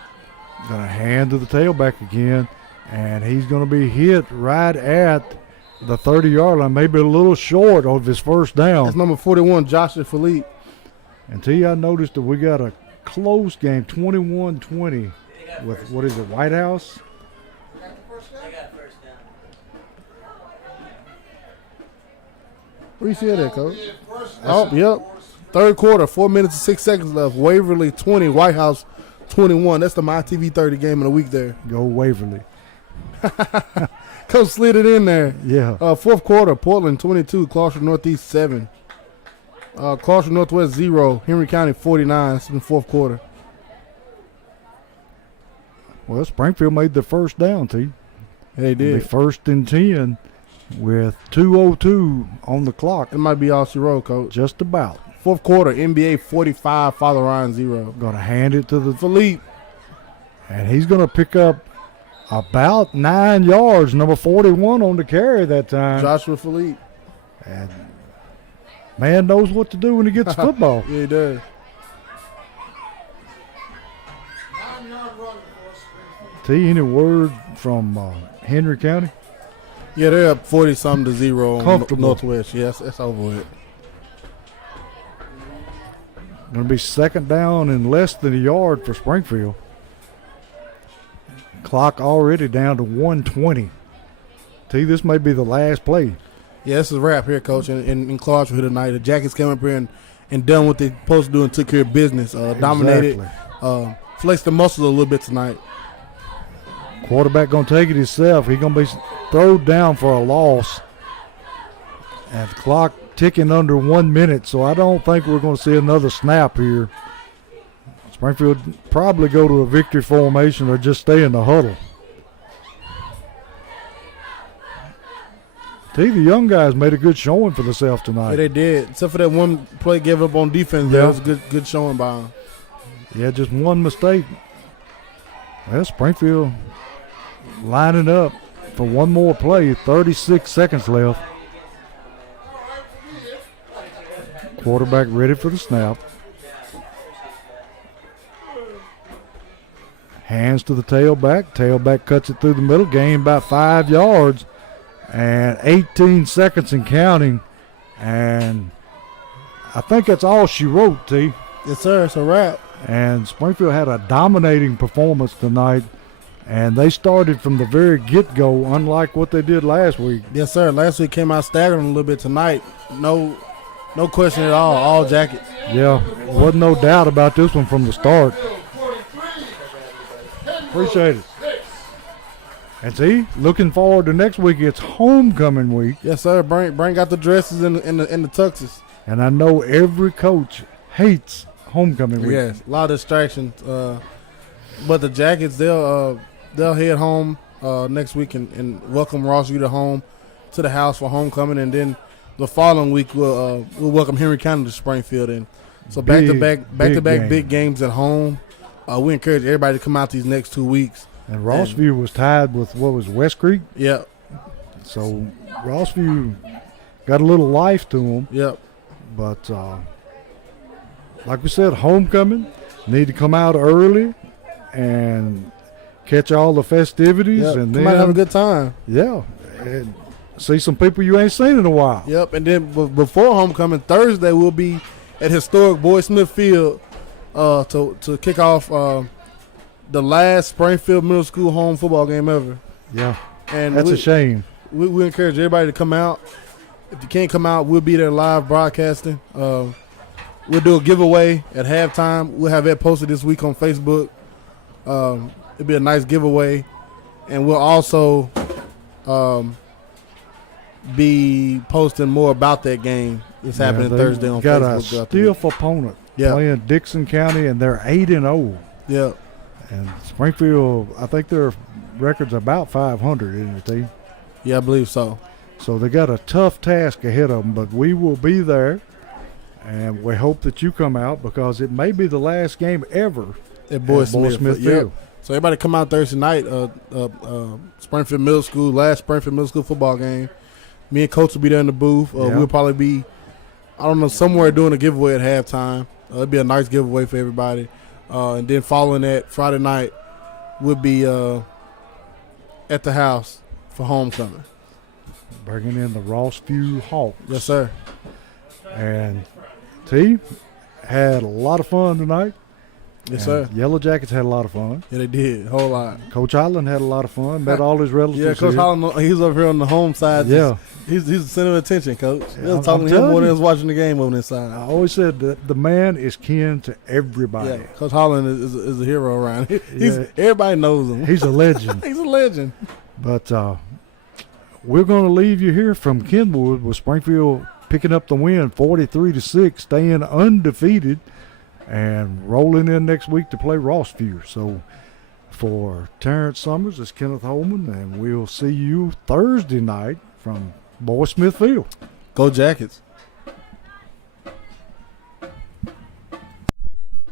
Going to hand to the tailback again. And he's going to be hit right at the 30-yard line. Maybe a little short of his first down. That's number 41, Joshua Philippe. And T, I noticed that we got a close game, 21-20. With, what is it, White House? They got first down. Where you see it at, coach? Oh, yep. Third quarter, 4 minutes and 6 seconds left. Waverly 20, White House 21. That's the MyTV 30 game of the week there. Go Waverly. Coach slid it in there. Yeah. Fourth quarter, Portland 22, Clarksville Northeast 7. Clarksville Northwest 0, Henry County 49. That's in the fourth quarter. Well, Springfield made the first down, T. They did. The 1st and 10 with 2:02 on the clock. It might be all she wrote, coach. Just about. Fourth quarter, NBA 45, Father Ryan 0. Going to hand it to the Philippe. And he's going to pick up about 9 yards. Number 41 on the carry that time. Joshua Philippe. And man knows what to do when he gets the football. Yeah, he does. 9-yard run for Springfield. T, any word from Henry County? Yeah, they're up 40-something to 0 on Comfortable. Northwest. Yes, that's over with. Going to be 2nd down and less than a yard for Springfield. Clock already down to 1:20. T, this may be the last play. Yeah, this is a wrap here, coach, in Clarksville here tonight. The Jackets came up here and done what they're supposed to do and took care of business. Dominated, flexed the muscles a little bit tonight. Quarterback going to take it himself. He's going to be thrown down for a loss. And the clock ticking under 1 minute, so I don't think we're going to see another snap here. Springfield probably go to a victory formation or just stay in the huddle. T, the young guys made a good showing for themselves tonight. Yeah, they did. Except for that one play gave up on defense. Yeah. That was good showing by them. Yeah, just one mistake. Well, Springfield lining up for one more play. 36 seconds left. Quarterback ready for the snap. Hands to the tailback. Tailback cuts it through the middle. Gain about 5 yards. And 18 seconds and counting. And I think that's all she wrote, T. Yes, sir. It's a wrap. And Springfield had a dominating performance tonight. And they started from the very get-go, unlike what they did last week. Yes, sir. Last week came out staggering a little bit. Tonight, no question at all Jackets. Yeah, wasn't no doubt about this one from the start. Appreciate it. And see, looking forward to next week. It's homecoming week. Yes, sir. Bring out the dresses and the tuxes. And I know every coach hates homecoming week. Yes, a lot of distractions. But the Jackets, they'll head home next week and welcome Rossview to the house for homecoming, and then the following week we'll welcome Henry County to Springfield. And so back to back big games at home. We encourage everybody to come out these next 2 weeks. And Rossview was tied with West Creek. Yep. So Rossview got a little life to them. Yep. But like we said, homecoming, need to come out early and catch all the festivities. Yep. And come then out and have a good time. Yeah. And see some people you ain't seen in a while. Yep. And then before homecoming, Thursday we'll be at historic Boyd Smith Field to kick off the last Springfield Middle School home football game ever. Yeah. And that's a shame. We encourage everybody to come out. If you can't come out, we'll be there live broadcasting. We'll do a giveaway at halftime. We'll have that posted this week on Facebook. It'll be a nice giveaway. And we'll also be posting more about that game. It's happening Thursday on got Facebook. Got a stiff opponent playing Dixon County, and they're 8-0. Yeah. And Springfield, I think their record's about 500, isn't it, T? Yeah, I believe so. So they got a tough task ahead of them, but we will be there, and we hope that you come out because it may be the last game ever at Boyd Smith Field. Yep. So everybody come out Thursday night. Springfield Middle School, last Springfield Middle School football game. Me and Coach will be there in the booth. We'll probably be, I don't know, somewhere doing a giveaway at halftime. It'll be a nice giveaway for everybody. And then following that, Friday night, we'll be at the house for homecoming. Bringing in the Rossview Hawks. Yes, sir. And T had a lot of fun tonight. Yes, sir. Yellow Jackets had a lot of fun. Yeah, they did. A whole lot. Coach Holland had a lot of fun. Met all his relatives. Yeah, Coach Holland, he's over here on the home side. Yeah. He's the center of attention, Coach. Yeah, I was talking to him more than I was watching the game on this side. I always said that the man is kin to everybody. Yeah, Coach Holland is a hero around here. Everybody knows him. He's a legend. He's a legend. But we're going to leave you here from Kenwood with Springfield picking up the win 43-6, staying undefeated, and rolling in next week to play Rossview. So for Terrence Summers, it's Kenneth Holman, and we'll see you Thursday night from Boyd Smith Field. Go Jackets.